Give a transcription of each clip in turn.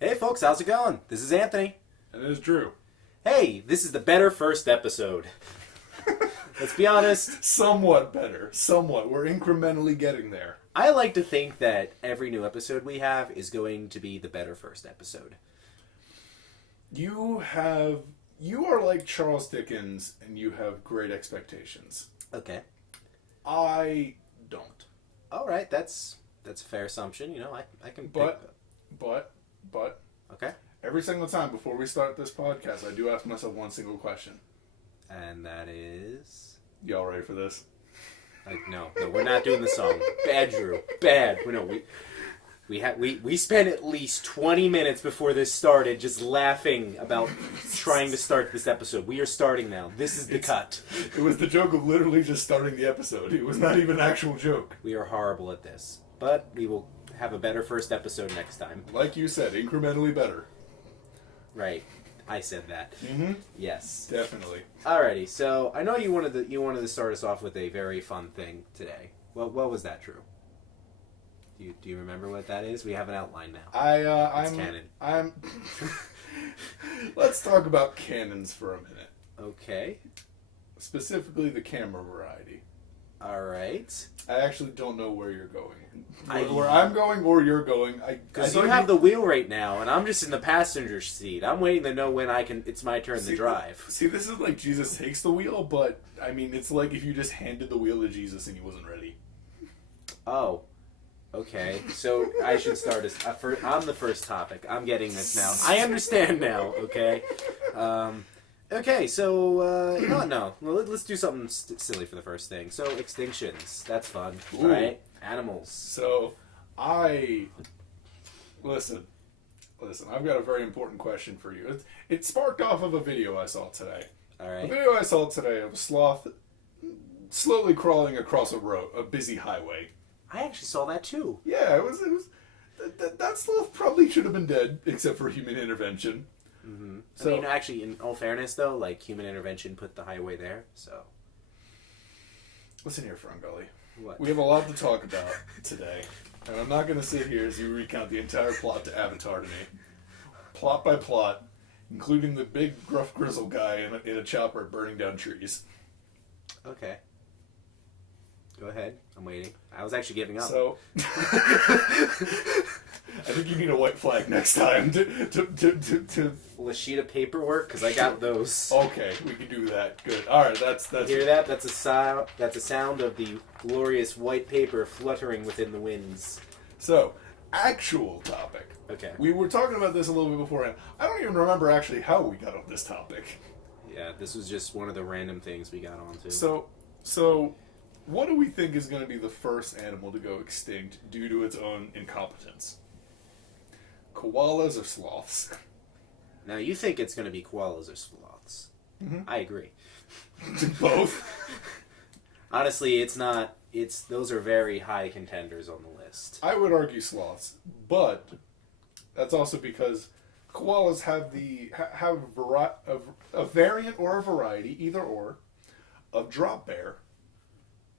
Hey folks, how's it going? This is Anthony. And there's Drew. Hey, this is the better first episode. Let's be honest, Somewhat better. Somewhat. We're incrementally getting there. I like to think that every new episode we have is going to be the better first episode. You are like Charles Dickens and you have great expectations. Okay. I don't. Alright, that's a fair assumption. You know, I can But Okay. every single time before we start this podcast, I do ask myself one single question. And that is... Y'all ready for this? Like, no, we're not doing the song. Bad, Drew. Bad. We spent at least 20 minutes before this started just laughing about trying to start this episode. We are starting now. This is the cut. It was the joke of literally just starting the episode. It was not even an actual joke. We are horrible at this. But we will have a better first episode next time. Like you said, incrementally better. Right. I said that. Mm-hmm. Yes. Definitely. Alrighty, so I know you wanted to start us off with a very fun thing today. What was that, Drew? Do you remember what that is? We have an outline now. I'm canon. Let's talk about cannons for a minute. Okay. Specifically the camera variety. Alright. I actually don't know where you're going. I- Where I'm going or you're going. Because you have the wheel right now, and I'm just in the passenger seat. I'm waiting to know when it's my turn to drive. See, this is like Jesus takes the wheel, but I mean, it's like if you just handed the wheel to Jesus and he wasn't ready. Oh. Okay, so I should start on the first topic. I'm getting this now. I understand now, okay? Okay, so, you know what? No. Well, let's do something silly for the first thing. So, extinctions. That's fun, Ooh. right? Animals. So, Listen, I've got a very important question for you. It sparked off of a video I saw today. A Alright. video I saw today of a sloth slowly crawling across a busy highway. I actually saw that too. Yeah, it was that sloth probably should have been dead, except for human intervention. Mm-hmm. So- I mean, actually, in all fairness, though, like, human intervention put the highway there, so... Listen here, Ferngully. What? We have a lot to talk about today, and I'm not going to sit here as you recount the entire plot to Avatar to me, plot by plot, including the big gruff grizzle guy in a chopper burning down trees. Okay. Go ahead. I'm waiting. I was actually giving up. So, I think you need a white flag next time to. Well, a sheet of paperwork, because I got those. Okay, we can do that. Good. All right, that's. Hear that? That's a sound of the glorious white paper fluttering within the winds. So, actual topic. Okay. We were talking about this a little bit beforehand. I don't even remember actually how we got on this topic. Yeah, this was just one of the random things we got onto. So, what do we think is going to be the first animal to go extinct due to its own incompetence? Koalas or sloths? Now, you think it's going to be koalas or sloths. Mhm. I agree. Both? Honestly, it's not. Those are very high contenders on the list. I would argue sloths, but that's also because koalas have a variant or a variety, either or, of drop bear,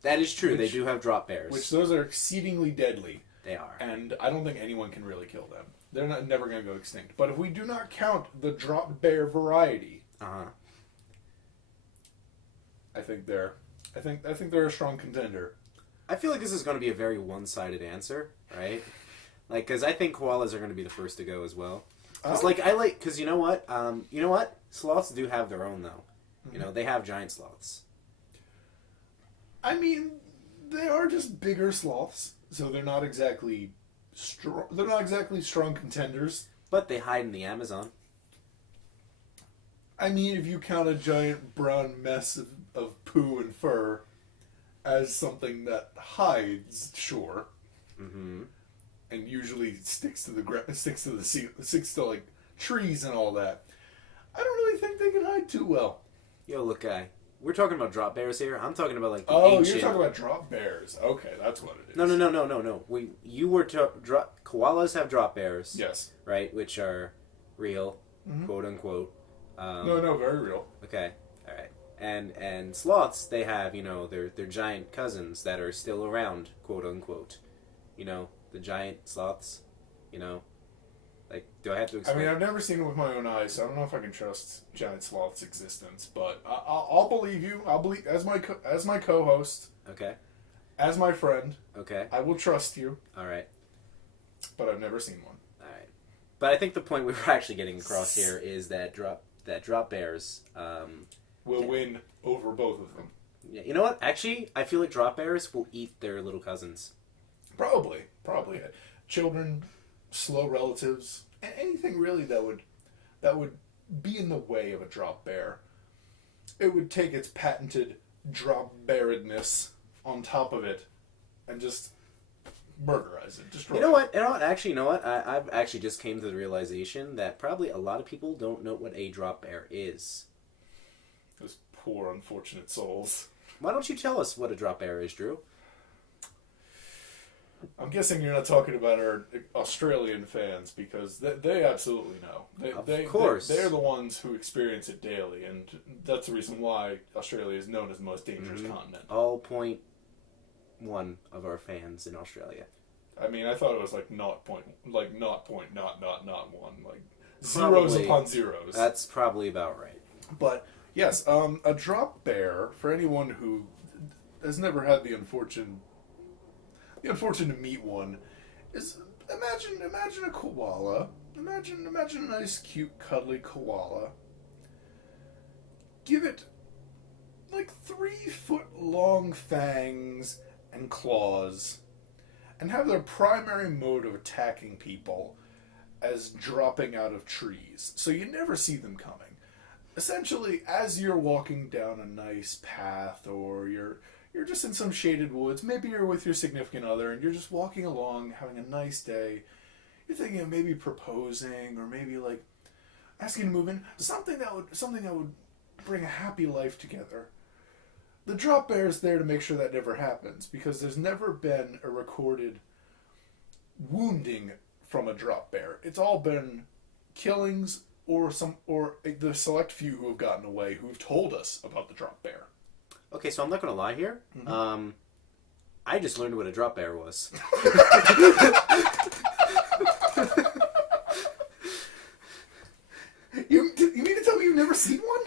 That is true. They Which- do have drop bears. which those are exceedingly deadly, They are. and I don't think anyone can really kill them. They're never going to go extinct. But if we do not count the drop bear variety, Uh-huh. I think they're a strong contender. I feel like this is going to be a very one-sided answer, right? Like, because I think koalas are going to be the first to go as well. Because, because you know what? Sloths do have their own, though. You know, they have giant sloths. I mean, they are just bigger sloths, so they're not exactly strong. They're not exactly strong contenders. But they hide in the Amazon. I mean, if you count a giant brown mess of poo and fur as something that hides, sure, Mm-hmm. and usually sticks to like trees and all that. I don't really think they can hide too well. Yo, look, guy. We're talking about drop bears here. I'm talking about, like, the Oh, ancient... you're talking about drop bears. Okay, that's what it is. No. Koalas have drop bears. Yes. Right? Which are real, Mhm. quote unquote. No, very real. Okay, all right. And sloths, they have, you know, their giant cousins that are still around, quote unquote. You know, the giant sloths, you know, like Do I have to I explain? mean, I've never seen it with my own eyes, so I don't know if I can trust giant sloth's existence. But I'll believe you. I'll believe as my co-host, Okay. as my friend. Okay. I will trust you. All right. But I've never seen one. All right. But I think the point we were actually getting across here is that drop bears. Will win over both of them. Yeah, you know what? Actually, I feel like drop bears will eat their little cousins. Probably. Children, slow relatives, anything really that would be in the way of a drop bear. It would take its patented drop bearedness on top of it and just murderize it. Destroy You know it. what? Actually, you know what? I've actually just came to the realization that probably a lot of people don't know what a drop bear is. Those poor, unfortunate souls. Why don't you tell us what a drop bear is, Drew? I'm guessing you're not talking about our Australian fans because they absolutely know. Of course. They're the ones who experience it daily, and that's the reason why Australia is known as the most dangerous continent. All 0.1 of our fans in Australia. I mean, I thought it was like not one, like zeros Probably. upon zeros. That's probably about right. But yes, a drop bear, for anyone who has never had the unfortune to meet one, is imagine a koala. Imagine a nice, cute, cuddly koala. Give it like 3-foot long fangs and claws, and have their primary mode of attacking people as dropping out of trees. So you never see them coming. Essentially, as you're walking down a nice path, or you're just in some shaded woods, maybe you're with your significant other and you're just walking along, having a nice day, you're thinking of maybe proposing, or maybe like asking to move in, something that would bring a happy life together. The drop bear is there to make sure that never happens, because there's never been a recorded wounding from a drop bear. It's all been killings, or the select few who have gotten away who've told us about the drop bear. Okay, so I'm not going to lie here. Mm-hmm. I just learned what a drop bear was. You mean to tell me you've never seen one?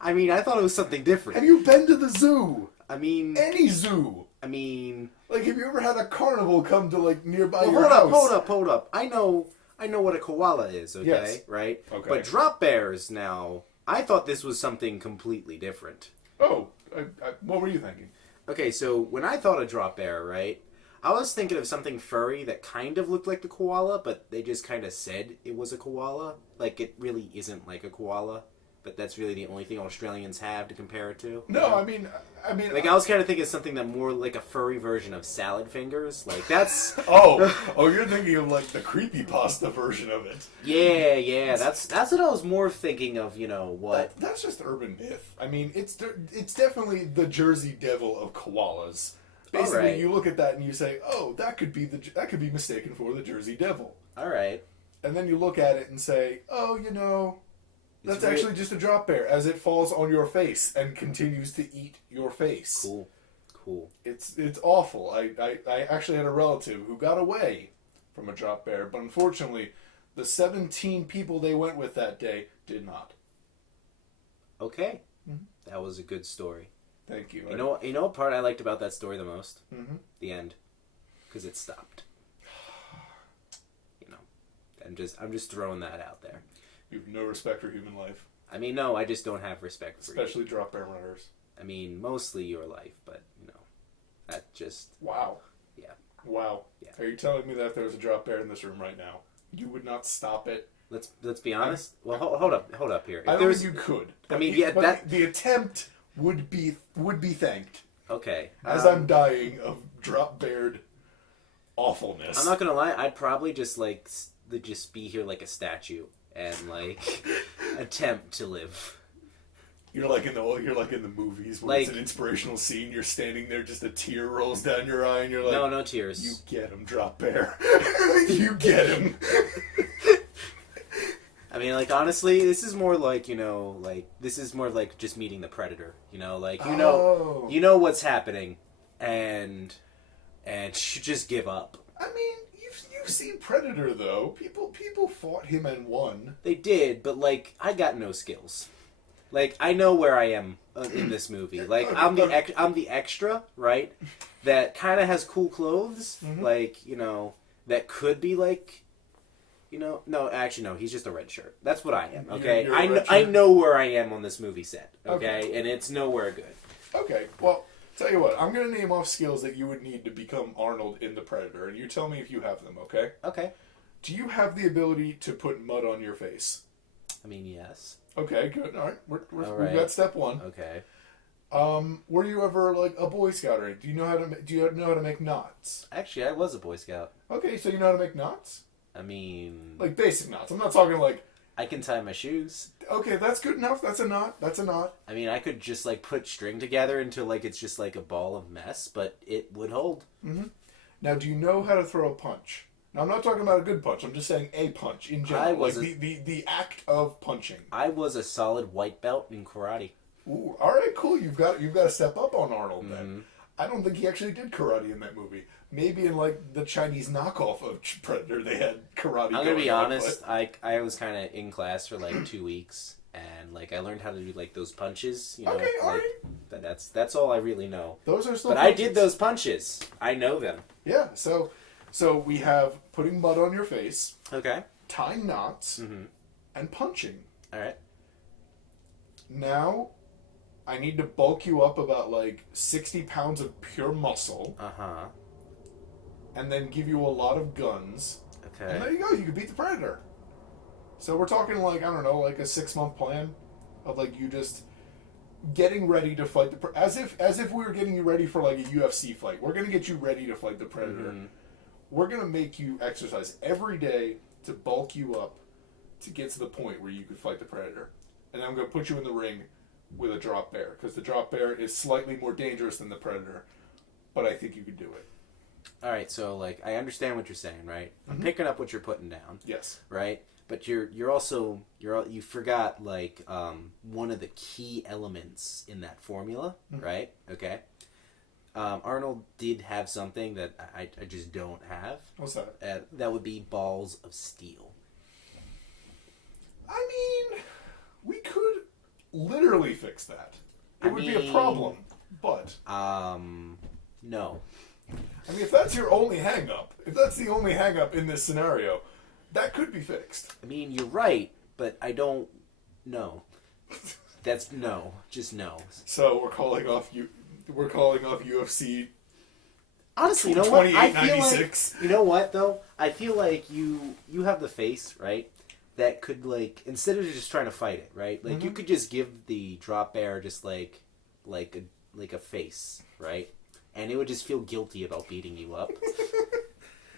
I mean, I thought it was something different. Have you been to the zoo? I mean, Any zoo? like, Have you ever had a carnival come to like nearby well, your house? hold up. I know what a koala is, okay? Yes. Right? Okay. But drop bears now, I thought this was something completely different. Oh, what were you thinking? Okay, so when I thought of drop bear, right, I was thinking of something furry that kind of looked like the koala, but they just kind of said it was a koala. Like, it really isn't like a koala, but that's really the only thing Australians have to compare it to. No, I mean, Like, I was kind of thinking of something that more like a furry version of salad fingers. Like, that's... you're thinking of like the creepypasta version of it. Yeah, that's what I was more thinking of, what... That's just urban myth. I mean, it's definitely the Jersey Devil of koalas. Basically, Alright. you look at that and you say, "Oh, that could be mistaken for the Jersey Devil." Alright. And then you look at it and say, "Oh, that's It's weird. actually just a drop bear as it falls on your face and continues to eat your face." Cool. It's awful. I actually had a relative who got away from a drop bear, but unfortunately, the 17 people they went with that day did not. Okay. Mm-hmm. That was a good story. Thank you. You know what part I liked about that story the most? Mm-hmm. The end. Because it stopped. I'm just throwing that out there. You have no respect for human life, I mean, no, I just don't have respect for especially drop bear runners. you. I mean, mostly your life, but, that just... Wow. Yeah. Wow. Yeah. Are you telling me that if there was a drop bear in this room right now, you would not stop it? Let's be honest. Well, hold up here. If I don't there's- think you could. I mean, but the attempt would be thanked. Okay. As I'm dying of drop beared awfulness. I'm not gonna lie. I'd probably just just be here like a statue and attempt to live. You're like in the movies where it's an inspirational scene. You're standing there, just a tear rolls down your eye, and you're like, no tears. You get him, drop bear. You get him. I mean, honestly, this is more this is more like just meeting the predator. You know what's happening, and you just give up. I mean, you You've seen Predator though. People fought him and won. They did, but like I got no skills. Like I know where I am in this movie. Like I'm the extra, right? That kind of has cool clothes, like that could be like, no, actually no, he's just a red shirt. That's what I am. Okay, I know where I am on this movie set. Okay, and it's nowhere good. Okay, well, tell you what, I'm gonna name off skills that you would need to become Arnold in the Predator, and you tell me if you have them. Okay. Okay. Do you have the ability to put mud on your face? I mean, yes. Okay, good. All right, All we've right. got step one. Okay. Were you ever like a Boy Scout or anything? Do you know how to make knots? Actually, I was a Boy Scout. Okay, so you know how to make knots? I mean, Like basic knots. I'm not talking like. I can tie my shoes. Okay, that's good enough. That's a knot. That's a knot. I mean, I could just like put string together until like it's just like a ball of mess, but it would hold. Mm-hmm. Now, do you know how to throw a punch? Now, I'm not talking about a good punch. I'm just saying a punch in general. I was like the act of punching. I was a solid white belt in karate. Ooh, all right, cool. You've got to step up on Arnold then. I don't think he actually did karate in that movie. Maybe in like the Chinese knockoff of Predator, they had karate. I'm gonna be honest. I was kind of in class for like 2 weeks, and like I learned how to do like those punches. Okay, all right. That's all I really know. Those are still. But punches. I did those punches. I know them. Yeah. So we have putting mud on your face, Okay. tying knots, and punching. All right. Now, I need to bulk you up about like 60 pounds of pure muscle. Uh huh. And then give you a lot of guns. Okay. And there you go. You can beat the Predator. So we're talking like, I don't know, like a 6-month plan of like you just getting ready to fight the as if we were getting you ready for like a UFC fight. We're going to get you ready to fight the Predator. We're going to make you exercise every day to bulk you up to get to the point where you could fight the Predator. And then I'm going to put you in the ring with a drop bear because the drop bear is slightly more dangerous than the Predator, but I think you could do it. All right. So like I understand what you're saying, right? I'm picking up what you're putting down. Yes. Right. But you're also you forgot like one of the key elements in that formula, right? Okay. Arnold did have something that I just don't have. What's that? That would be balls of steel. I mean, we could literally fix that. It would be a problem, but no. I mean, if that's your only hang-up, if that's the only hang-up in this scenario, that could be fixed. I mean, you're right, but I don't know. That's no, just no. So we're calling off UFC. Honestly, you know what? I feel 2896. like, you know what though? I feel like you have the face, right? That could like instead of just trying to fight it, right? Like you could just give the drop bear just like a face, right? And it would just feel guilty about beating you up.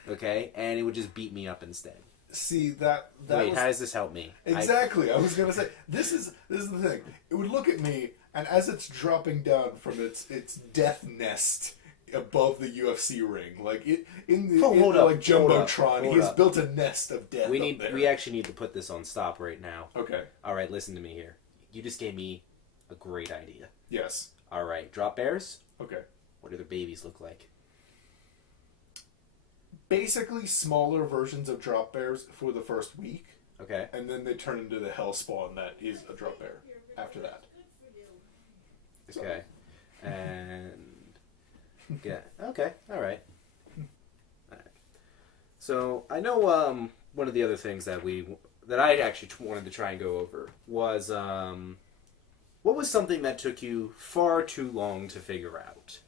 Okay? And it would just beat me up instead. See that Wait, was, how does this help me? Exactly. I was gonna say this is the thing. It would look at me, and as it's dropping down from its death nest above the UFC ring, like it in the like Jumbotron, he's built a nest of death. We actually need to put this on stop right now. Okay. All right, listen to me here. You just gave me a great idea. Yes. All right, drop bears. Okay. What do their babies look like? Basically, smaller versions of drop bears for the first week. Okay. And then they turn into the hell spawn that is a drop bear after that. Okay. And yeah. Okay. All right. So I know one of the other things that I actually wanted to try and go over was what was something that took you far too long to figure out.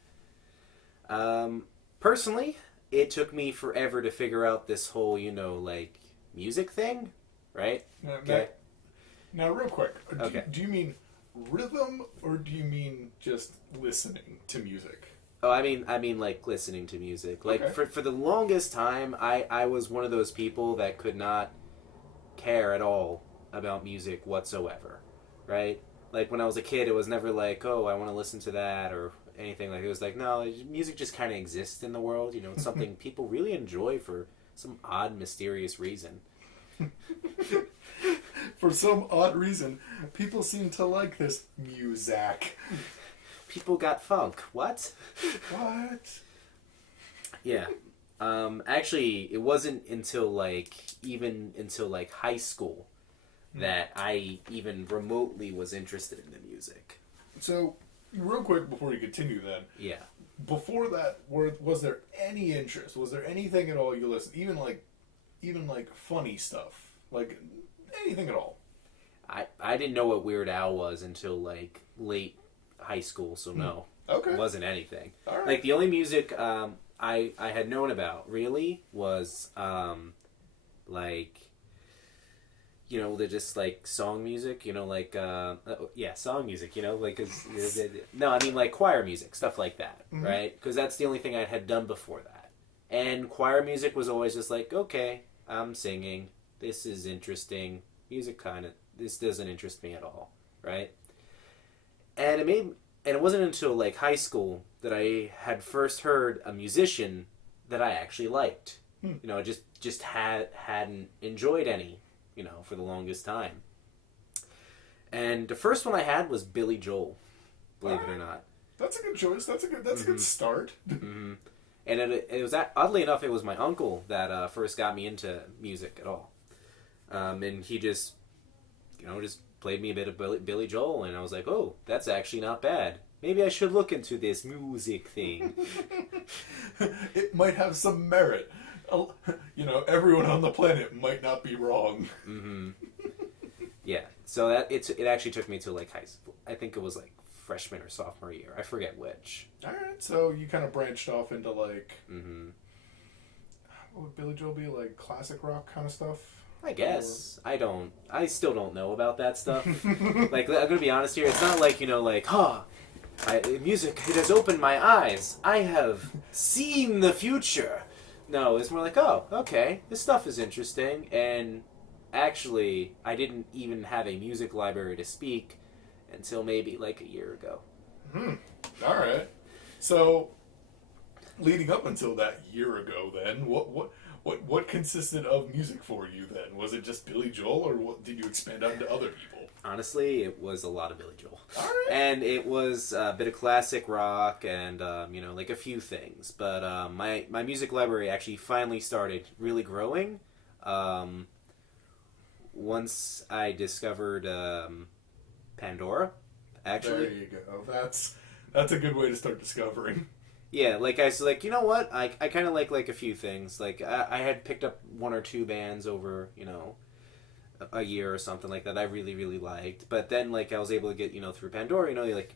Personally, it took me forever to figure out this whole, like music thing, right? Now, real quick, Okay. do you mean rhythm or do you mean just listening to music? Oh, I mean, like listening to music. Like Okay. for the longest time, I was one of those people that could not care at all about music whatsoever, right? Like when I was a kid, it was never like, oh, I want to listen to that or anything like. It was like, no, music just kind of exists in the world. It's something people really enjoy for some odd, mysterious reason. For some odd reason, people seem to like this music. People got funk. What? What? Yeah. Actually, it wasn't until like high school that I even remotely was interested in the music. So, real quick before you continue, then, Yeah. before that, was there any interest? Was there anything at all you listened? Even like funny stuff, like anything at all? I didn't know what Weird Al was until like late high school, so no. Okay. It wasn't anything. All right. Like the only music I had known about really was like the just like song music, like song music, like 'cause, no, I mean like choir music, stuff like that, right? Because that's the only thing I had done before that. And choir music was always just like, okay, I'm singing. This is interesting. Music this doesn't interest me at all, right? And it wasn't until like high school that I had first heard a musician that I actually liked. I just hadn't enjoyed any, for the longest time. And the first one I had was Billy Joel, believe it or not. That's a good choice. That's a good start. And it was oddly enough, it was my uncle that first got me into music at all. And he just played me a bit of Billy Joel, and I was like, oh, that's actually not bad. Maybe I should look into this music thing. It might have some merit. Everyone on the planet might not be wrong. Yeah, so it actually took me to like high school. I think it was like freshman or sophomore year. I forget which. All right, so you kind of branched off into like, what would Billy Joel be, like classic rock kind of stuff? I guess. I still don't know about that stuff. Like, I'm gonna be honest here. It's not like, music, it has opened my eyes. I have seen the future. No, it's more like, oh, okay, this stuff is interesting. And actually, I didn't even have a music library to speak until maybe like a year ago. All right. So, leading up until that year ago, then, what consisted of music for you then? Was it just Billy Joel, or did you expand out into other people? Honestly, it was a lot of Billy Joel. All right. And it was a bit of classic rock and, like a few things. But my music library actually finally started really growing once I discovered Pandora, actually. There you go. That's a good way to start discovering. Yeah, like I was like, you know what? I kind of like a few things. Like I had picked up one or two bands over, a year or something like that I really, really liked. But then like I was able to get, through Pandora, like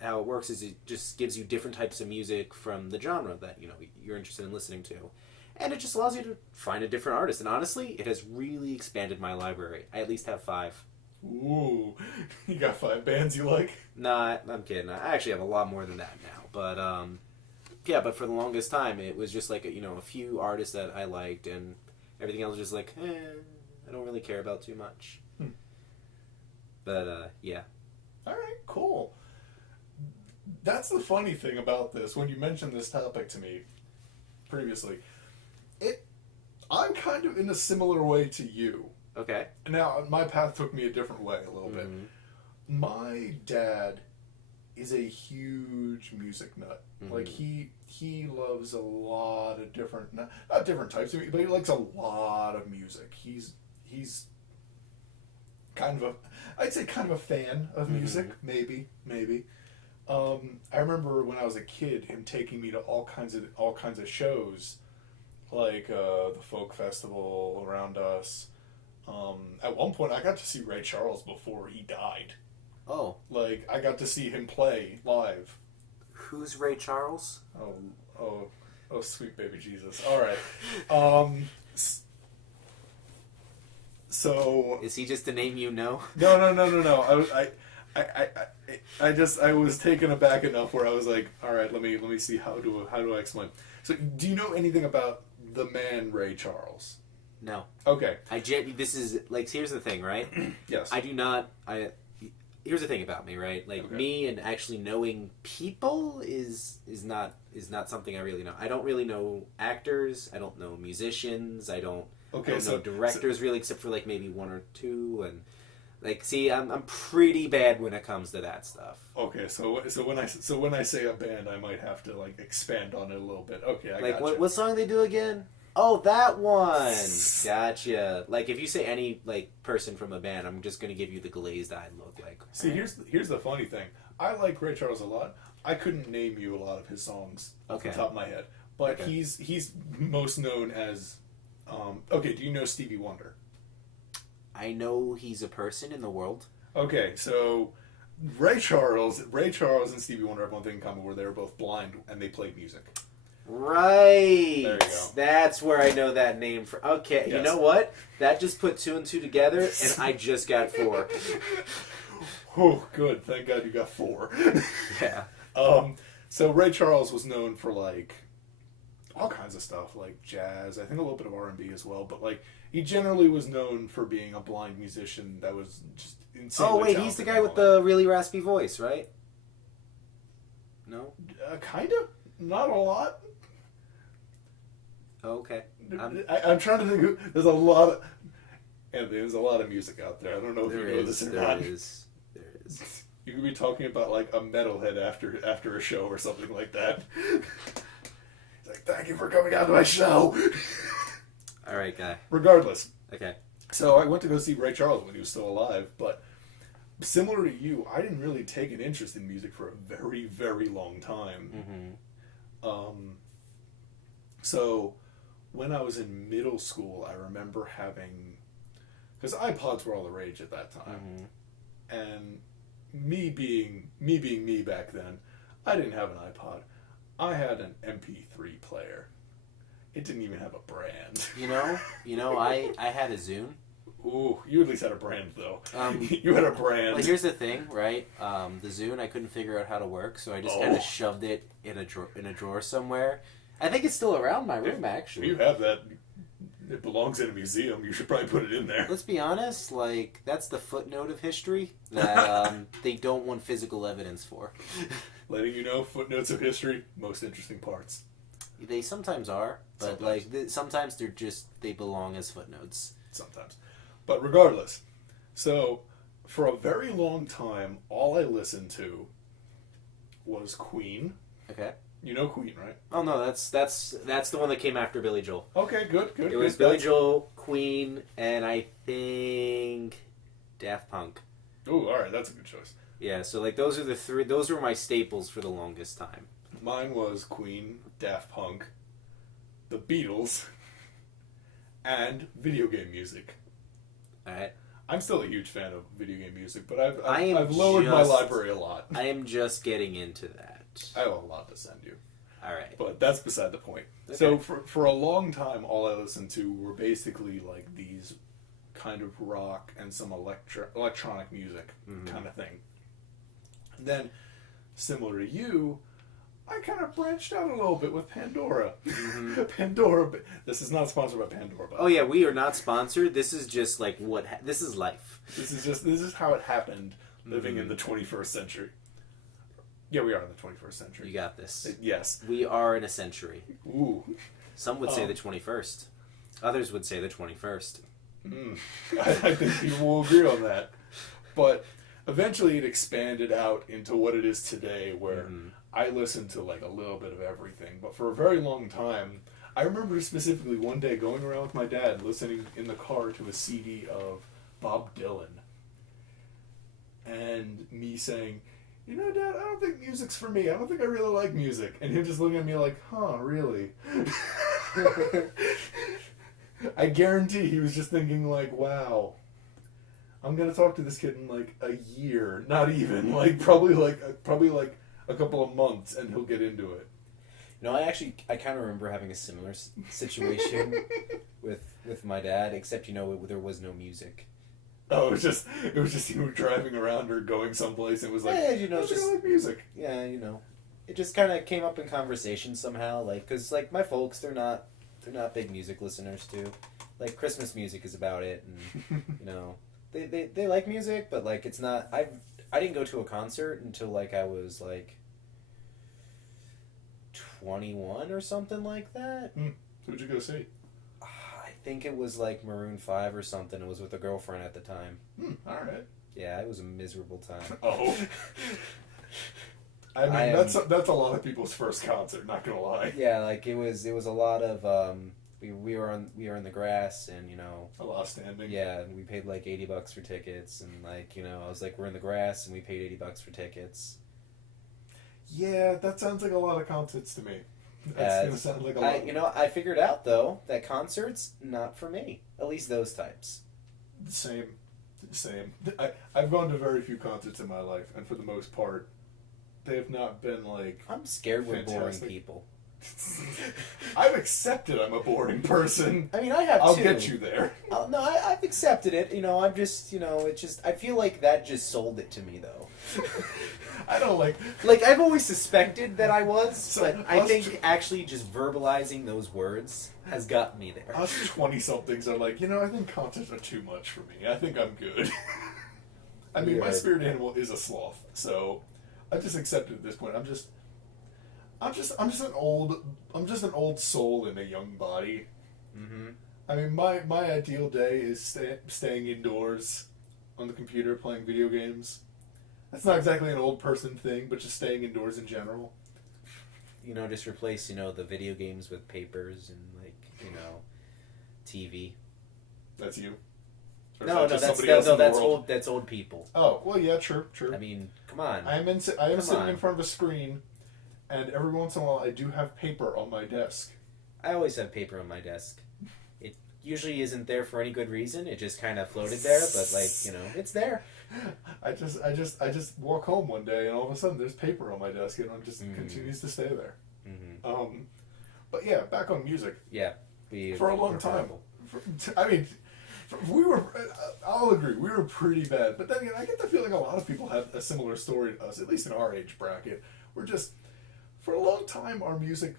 how it works is it just gives you different types of music from the genre that, you're interested in listening to. And it just allows you to find a different artist. And honestly, it has really expanded my library. I at least have 5. Ooh, you got 5 bands you like? Nah, I'm kidding. I actually have a lot more than that now. But, yeah, but for the longest time, it was just like, a few artists that I liked, and everything else was just like, I don't really care about too much. But, yeah. All right, cool. That's the funny thing about this. When you mentioned this topic to me previously, I'm kind of in a similar way to you. Okay. Now, my path took me a different way a little bit. My dad is a huge music nut. Like, he loves a lot of different, not different types of music, but he likes a lot of music. He's kind of I'd say kind of a fan of music, maybe. I remember when I was a kid, him taking me to all kinds of shows, like the folk festival around us. At one point, I got to see Ray Charles before he died. Oh. Like, I got to see him play live. Who's Ray Charles? Oh, sweet baby Jesus. All right. So. Is he just a name you know? No. I was taken aback enough where I was like, all right, let me see how do I explain. So, do you know anything about the man Ray Charles? No. Okay. This is like, here's the thing, right? Yes. I do not. Here's the thing about me, right? Like, okay. Me and actually knowing people is not something I really know. I don't really know actors. I don't know musicians. I don't know directors really, except for like maybe one or two. Like, see, I'm pretty bad when it comes to that stuff. Okay, so when I say a band, I might have to like expand on it a little bit. Okay, I Like, gotcha. what song they do again? Oh, that one. Gotcha. Like, if you say any like person from a band, I'm just gonna give you the glazed eyed look. Like, See, here's the funny thing. I like Ray Charles a lot. I couldn't name you a lot of his songs off the Okay. top of my head, but Okay. he's most known as. Okay, do you know Stevie Wonder? I know he's a person in the world. Okay, so Ray Charles and Stevie Wonder have one thing in common where they were both blind and they played music. Right. There you go. That's where I know that name from. Okay, you Yes. know what? That just put 2 and 2 together, and I just got 4. Oh, good. Thank God you got 4. Yeah. So Ray Charles was known for like all kinds of stuff, like jazz. I think a little bit of R&B as well. But like he generally was known for being a blind musician that was just insanely Oh wait, he's talented the guy and with all the really raspy voice, right? No. that. Kind of, not a lot. Oh, okay. I'm trying to think. There's a lot of. And there's a lot of music out there. I don't know if There you know is. this or There not. is. There is. You could be talking about like a metalhead after a show or something like that. It's like, thank you for coming out to my show. All right, guy. Regardless, Okay. so I went to go see Ray Charles when he was still alive, but similar to you, I didn't really take an interest in music for a very, very long time. Mm-hmm. So when I was in middle school, I remember having, because iPods were all the rage at that time, and me being me back then, I didn't have an iPod. I had an MP3 player. It didn't even have a brand. You know, I had a Zune. Ooh, you at least had a brand though. Um, You had a brand. Well, here's the thing, right? The Zune, I couldn't figure out how to work, so I just kind Oh. of shoved it in a drawer somewhere. I think it's still around my room, If actually. you have that, it belongs in a museum. You should probably put it in there. Let's be honest, like, that's the footnote of history that they don't want physical evidence for. Letting you know, footnotes of history, most interesting parts. They sometimes are, but Sometimes. sometimes they belong as footnotes. Sometimes. But regardless, so for a very long time, all I listened to was Queen. Okay. You know Queen, right? Oh no, that's the one that came after Billy Joel. Okay, good. It was Billy Joel, Queen, and I think Daft Punk. Oh, all right, that's a good choice. Yeah, so like those are the 3. Those were my staples for the longest time. Mine was Queen, Daft Punk, the Beatles, and video game music. All right. I'm still a huge fan of video game music, but I am I've lowered my just- library a lot. I am just getting into that. I have a lot to send you. All right. But that's beside the point. Okay. So for a long time, all I listened to were basically like these kind of rock and some electronic music kind of thing. And then, similar to you, I kind of branched out a little bit with Pandora. Pandora. This is not sponsored by Pandora. By the Oh way. yeah, we are not sponsored. This is just like this is life. This is how it happened living in the 21st century. Yeah, we are in the 21st century. You got this. Yes. We are in a century. Ooh. Some would say the 21st. Others would say the 21st. I think people will agree on that. But eventually it expanded out into what it is today, where I listen to like a little bit of everything. But for a very long time, I remember specifically one day going around with my dad listening in the car to a CD of Bob Dylan. And me saying, you know, Dad, I don't think music's for me. I don't think I really like music. And him just looking at me like, huh, really? I guarantee he was just thinking like, wow, I'm gonna talk to this kid in like a year, not even, like probably like a couple of months, and he'll get into it. You know, I kind of remember having a similar situation with my dad, except there was no music. Oh, it was just you were driving around or going someplace, and it was like, Yeah, you know, I just- like music. Yeah, it just kind of came up in conversation somehow, like, because like my folks, they're not big music listeners too. Like Christmas music is about it, and they like music, but like it's not. I didn't go to a concert until like I was like 21 or something like that. Who'd you go see? I think it was like Maroon 5 or something. It was with a girlfriend at the time. All right. Yeah, it was a miserable time. Oh. I mean, that's a lot of people's first concert. Not gonna lie. Yeah, like it was a lot of we were in the grass, and A lot of standing. yeah, and we paid like $80 for tickets, and like I was like, we're in the grass and we paid $80 for tickets. Yeah, that sounds like a lot of concerts to me. That's gonna sound like a lot. I figured out though that concerts not for me. At least those types. Same. I've gone to very few concerts in my life, and for the most part, they have not been like. I'm scared we're boring fantastic. people. I've accepted I'm a boring person. I mean, I have I'll too. get you there. No, I've accepted it. I'm just, I feel like that just sold it to me, though. I don't like. Like, I've always suspected that I was, So, but I us think actually just verbalizing those words has gotten me there. Us 20-somethings are like, I think concerts are too much for me. I think I'm good. I mean, my Yeah. spirit animal is a sloth, so I just accept it at this point. I'm just an old soul in a young body. Mm-hmm. I mean, my ideal day is staying indoors on the computer playing video games. That's not exactly an old person thing, but just staying indoors in general. Just replace, the video games with papers and, like, TV. That's you. Or is No, that no, just that's somebody else in the that's world? old. That's old people. Oh, well, yeah, true. I mean, come on. I am Come sitting on. in front of a screen, and every once in a while I do have paper on my desk. I always have paper on my desk. It usually isn't there for any good reason. It just kind of floated there, but it's there. I just walk home one day, and all of a sudden there's paper on my desk, and it just continues to stay there. Mm-hmm. But yeah, back on music. Yeah, For a long time. We were. I'll agree. We were pretty bad, but then again, I get the feeling a lot of people have a similar story to us, at least in our age bracket. We're just, for a long time, our music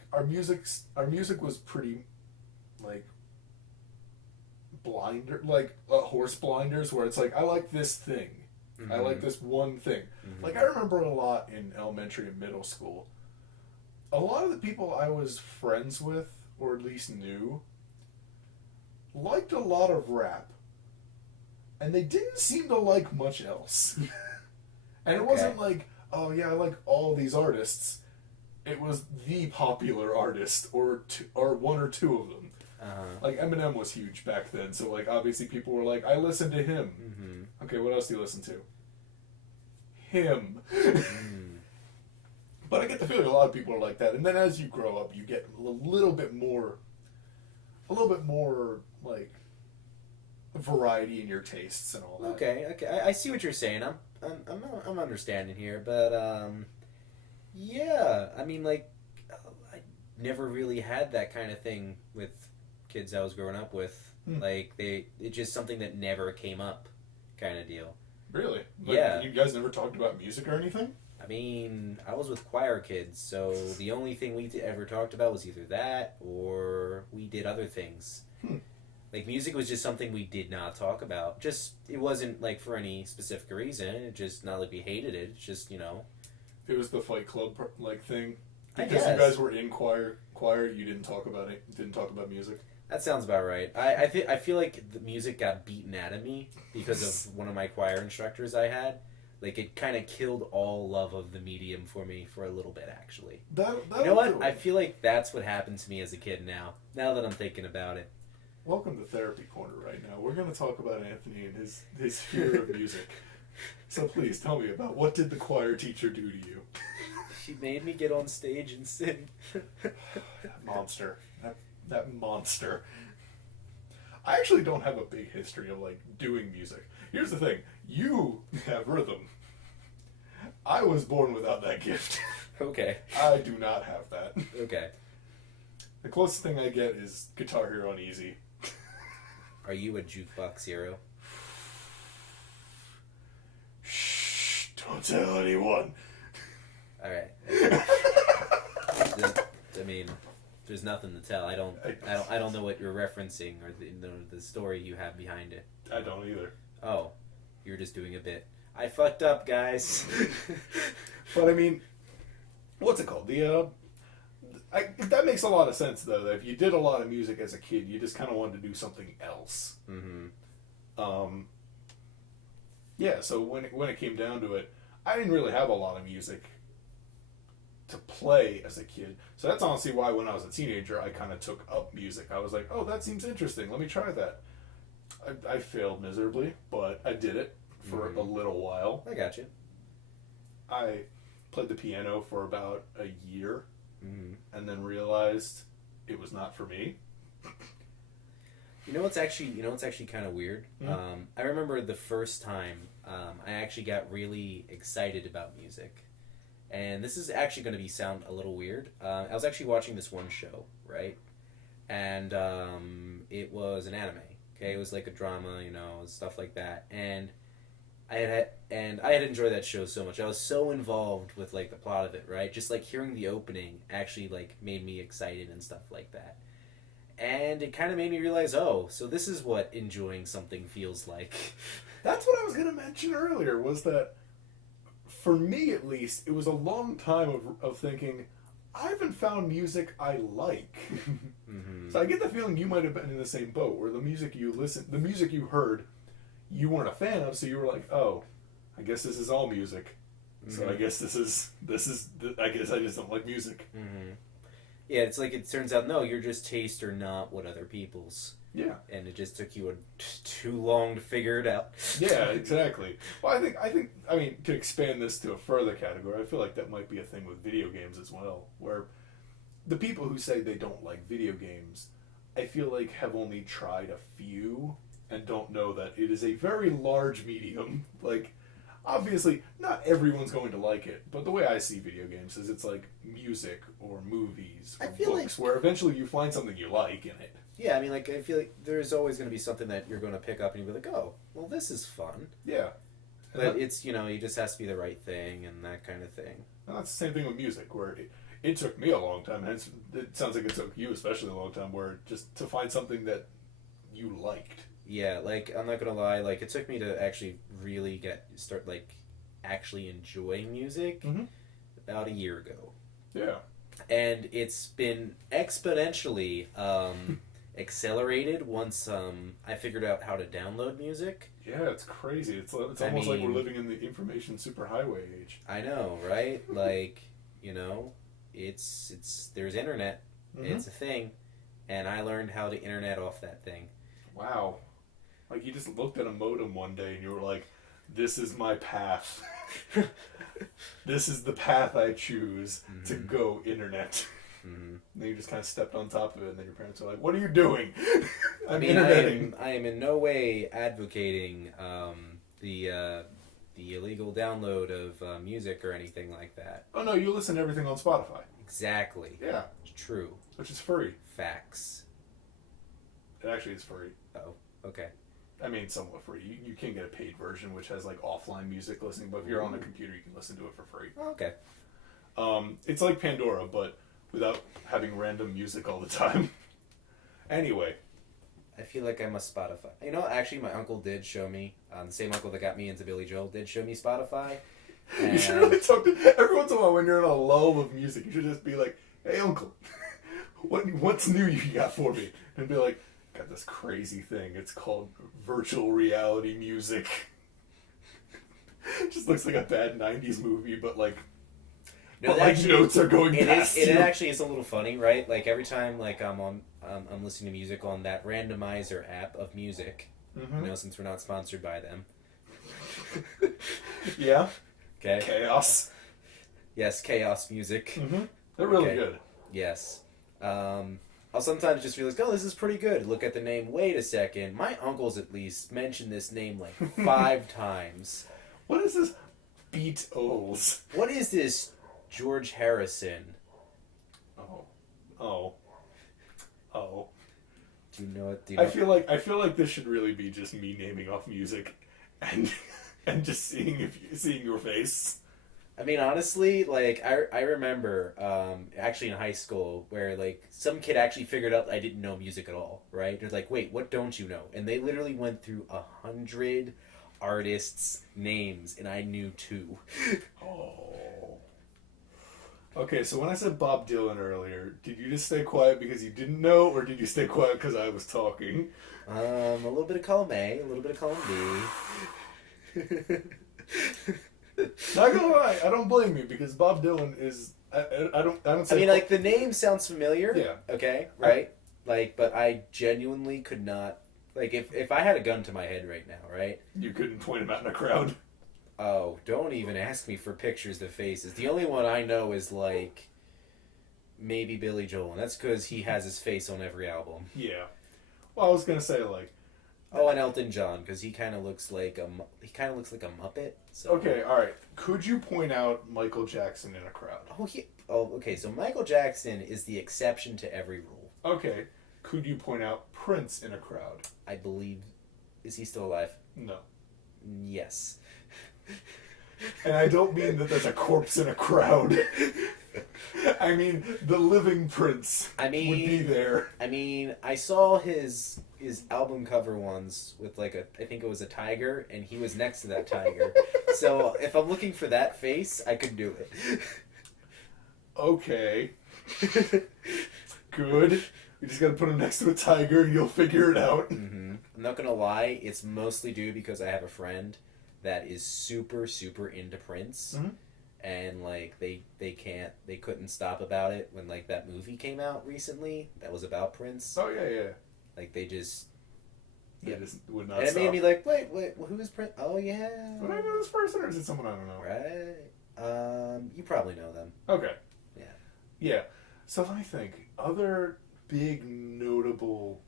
was pretty, like, blinder, like horse blinders, where it's like, I like this thing, I like this one thing. Mm-hmm. Like, I remember a lot in elementary and middle school. A lot of the people I was friends with, or at least knew, liked a lot of rap, and they didn't seem to like much else. And it wasn't like, oh yeah, I like all these artists. It was the popular artist, or one or two of them. Like Eminem was huge back then, so like obviously people were like, I listen to him. Mm-hmm. Okay, what else do you listen to? Him. But I get the feeling a lot of people are like that, and then as you grow up, you get a little bit more like variety in your tastes and all that. Okay. I see what you're saying. I'm understanding here, but yeah. I mean, like, I never really had that kind of thing with kids I was growing up with. Like, it's just something that never came up, kind of deal. Really? Like, Yeah. You guys never talked about music or anything? I mean, I was with choir kids, so the only thing we ever talked about was either that or we did other things. Like, music was just something we did not talk about. Just, it wasn't, like, for any specific reason. It just, not like we hated it. It's just, It was the Fight Club like thing. I Because you guess. guys were in choir, you didn't talk about it. Didn't talk about music. That sounds about right. I feel like the music got beaten out of me because of one of my choir instructors I had. Like, it kind of killed all love of the medium for me for a little bit, actually. You know what? I feel like that's what happened to me as a kid now that I'm thinking about it. Welcome to Therapy Corner right now. We're going to talk about Anthony and his fear of music. So please tell me about what did the choir teacher do to you? She made me get on stage and sing. That monster. That monster. I actually don't have a big history of, like, doing music. Here's the thing. You have rhythm. I was born without that gift. Okay. I do not have that. Okay. The closest thing I get is Guitar Hero on Easy. Are you a Jukebox Hero? Shh, don't tell anyone. Alright. I mean, there's nothing to tell. I don't know what you're referencing or the story you have behind it. I don't either. Oh, you're just doing a bit. I fucked up, guys. But I mean, what's it called? That makes a lot of sense, though. That if you did a lot of music as a kid, you just kind of wanted to do something else. Yeah, so when it came down to it, I didn't really have a lot of music to play as a kid. So that's honestly why when I was a teenager, I kind of took up music. I was like, oh, that seems interesting. Let me try that. I failed miserably, but I did it for a little while. I got you. I played the piano for about a year and then realized it was not for me. You know what's actually kind of weird? I remember the first time I actually got really excited about music. And this is actually going to sound a little weird. I was actually watching this one show, right? And it was an anime. Okay, it was like a drama, stuff like that. And I had enjoyed that show so much. I was so involved with like the plot of it, right? Just like hearing the opening actually like made me excited and stuff like that. And it kind of made me realize, oh, so this is what enjoying something feels like. That's what I was going to mention earlier, was that for me at least, it was a long time of thinking, I haven't found music I like. So I get the feeling you might have been in the same boat, where the music you heard, you weren't a fan of, so you were like, oh, I guess this is all music. So I guess I guess I just don't like music. Yeah, it's like it turns out, no, your just tastes are not what other people's. Yeah. And it just took you too long to figure it out. Yeah, exactly. Well, I mean, to expand this to a further category, I feel like that might be a thing with video games as well, where the people who say they don't like video games, I feel like have only tried a few and don't know that it is a very large medium. Like, obviously, not everyone's going to like it, but the way I see video games is it's like music or movies or books, where eventually you find something you like in it. Yeah, I mean, like, I feel like there's always going to be something that you're going to pick up and you'll be like, oh, well, this is fun. Yeah. But it's, it just has to be the right thing and that kind of thing. And that's the same thing with music, where it took me a long time, hence it sounds like it took you especially a long time, where just to find something that you liked. Yeah, like, I'm not going to lie, like, it took me to actually really start actually enjoying music about a year ago. Yeah. And it's been exponentially accelerated once I figured out how to download music. Yeah, it's crazy. It's almost like we're living in the information superhighway age. I know, right? Like, it's there's internet. It's a thing, and I learned how to internet off that thing. Wow. Like, you just looked at a modem one day and you were like, this is my path. This is the path I choose to go internet. And then you just kind of stepped on top of it, and then your parents are like, what are you doing? I am in no way advocating the illegal download of music or anything like that. Oh, no, you listen to everything on Spotify. Exactly. Yeah. It's true. Which is free. Facts. It actually is free. Oh, okay. I mean, somewhat free. You can get a paid version, which has, like, offline music listening, but if you're on a computer, you can listen to it for free. Oh, okay. It's like Pandora, but without having random music all the time. Anyway. I feel like I'm a Spotify. Actually, my uncle did show me, the same uncle that got me into Billy Joel did show me Spotify. You should really talk to... Every once in a while, when you're in a lull of music, you should just be like, hey, uncle, what's new you got for me? And be like, got this crazy thing. It's called virtual reality music. It just looks like a bad 90s movie, but like... notes are going past you. It actually is a little funny, right? Like every time, like I'm listening to music on that randomizer app of music. Since we're not sponsored by them. Yeah. Okay. Chaos. Yes, Chaos Music. They're really good. Yes. I'll sometimes just realize, oh, this is pretty good. Look at the name. Wait a second. My uncle's at least mentioned this name like 5 times. What is this? Beatles. What is this? George Harrison. Oh. Do you know it? I feel like this should really be just me naming off music, and just seeing your face. I mean, honestly, like I remember actually in high school where like some kid actually figured out I didn't know music at all. Right? They're like, wait, what don't you know? And they literally went through 100 artists' names, and I knew 2. Oh. Okay, so when I said Bob Dylan earlier, did you just stay quiet because you didn't know, or did you stay quiet because I was talking? A little bit of column A, a little bit of column B. Not gonna lie, I don't blame you because Bob Dylan is. I don't say. I mean, like, the name sounds familiar. Yeah. Okay, right? Like, but I genuinely could not. Like, if I had a gun to my head right now, right? You couldn't point him out in a crowd. Oh, don't even ask me for pictures of faces. The only one I know is, like, maybe Billy Joel, and that's because he has his face on every album. Yeah. Well, I was gonna say like. Oh, and Elton John, because he kind of looks like a Muppet. So. Okay, all right. Could you point out Michael Jackson in a crowd? Okay. So Michael Jackson is the exception to every rule. Okay. Could you point out Prince in a crowd? I believe. Is he still alive? No. Yes. And I don't mean that there's a corpse in a crowd. I mean, the living Prince would be there. I mean, I saw his album cover once with like I think it was a tiger, and he was next to that tiger. So if I'm looking for that face, I could do it. Okay. Good. You just gotta put him next to a tiger and you'll figure it out. Mm-hmm. I'm not gonna lie, it's mostly due because I have a friend that is super, super into Prince. Mm-hmm. And like they couldn't stop about it when like that movie came out recently that was about Prince. Oh yeah. Like they just Just would not and it stop. made me like, wait, who is Prince? Oh yeah. Would I know this person or is it someone I don't know? Right. You probably know them. Okay. Yeah. Yeah. So let me think. Other big notable.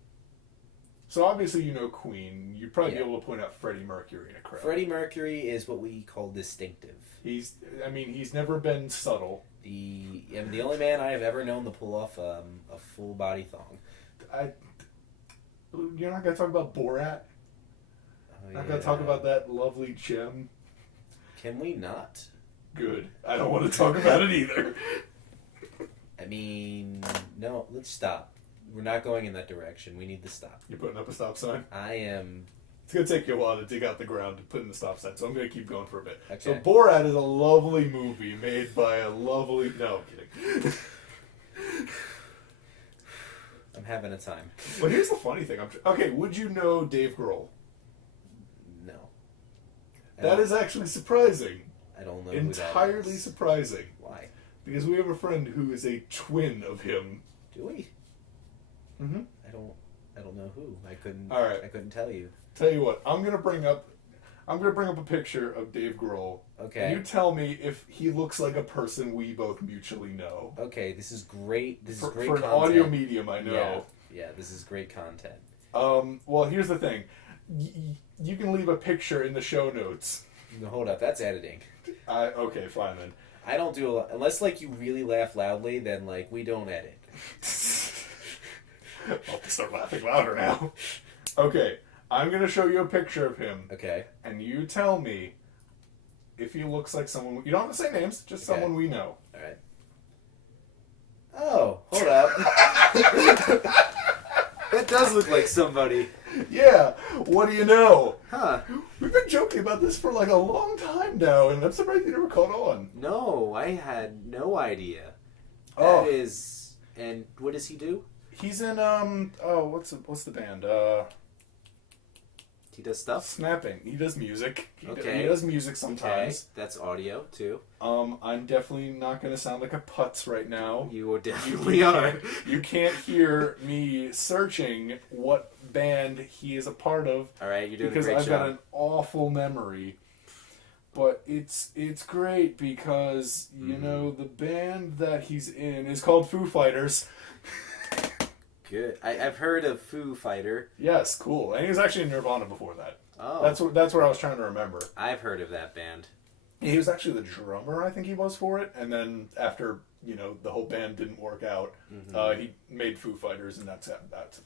So obviously you know Queen. You'd probably be able to point out Freddie Mercury in a crowd. Freddie Mercury is what we call distinctive. He's never been subtle. The only man I have ever known to pull off a full body thong. You're not gonna talk about Borat. Not gonna talk about that lovely gem. Can we not? Good. I don't want to talk about it either. I mean, no. Let's stop. We're not going in that direction. We need to stop. You're putting up a stop sign? I am. It's going to take you a while to dig out the ground to put in the stop sign, so I'm going to keep going for a bit. Okay. So Borat is a lovely movie made by a lovely... No, I'm kidding. I'm having a time. But here's the funny thing. Okay, would you know Dave Grohl? No. That is actually surprising. I don't know Entirely who that is. surprising. Why? Because we have a friend who is a twin of him. Do we? Mm-hmm. I don't know who. I couldn't. All right. I couldn't tell you. Tell you what, I'm gonna bring up a picture of Dave Grohl. Okay. And you tell me if he looks like a person we both mutually know. Okay, this is great. This is great for an content. audio medium, I know. Yeah, this is great content. Well, here's the thing. You can leave a picture in the show notes. No, hold up, that's editing. Okay, fine then. I don't do a lot unless like you really laugh loudly. Then like we don't edit. I'll have to start laughing louder now. Okay, I'm gonna show you a picture of him. Okay. And you tell me if he looks like someone. You don't have to say names, just Okay. someone we know. All right. Oh, hold up. That does look like somebody. Yeah, what do you know? Huh. We've been joking about this for like a long time now, and I'm surprised you never caught on. No, I had no idea. Oh. That is. And what does he do? He's in what's the band? He does stuff. Snapping. He does music. Okay. He does music sometimes. Okay, that's audio too. I'm definitely not gonna sound like a putz right now. You definitely are. You can't hear me searching what band he is a part of. All right, you're doing because a great I've job. got an awful memory. But it's great because you know the band that he's in is called Foo Fighters. Good. I've heard of Foo Fighter. Yes, cool. And he was actually in Nirvana before that. Oh. That's what I was trying to remember. I've heard of that band. He was actually the drummer, I think he was for it. And then after the whole band didn't work out, he made Foo Fighters, and that's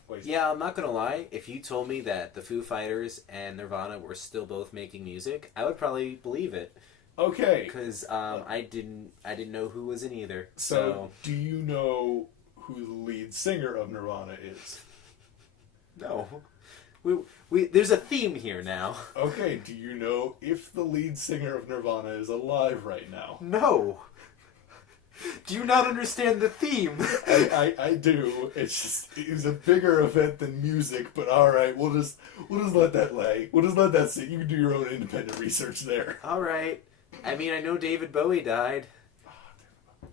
what he Yeah, I'm not gonna lie. If you told me that the Foo Fighters and Nirvana were still both making music, I would probably believe it. Okay. Because I didn't know who was in either. So do you know who the lead singer of Nirvana is? No. We there's a theme here now. Okay, do you know if the lead singer of Nirvana is alive right now? No. Do you not understand the theme? I do. It's just it was a bigger event than music, but all right, we'll just let that lay. We'll just let that sit. You can do your own independent research there. All right. I mean, I know David Bowie died.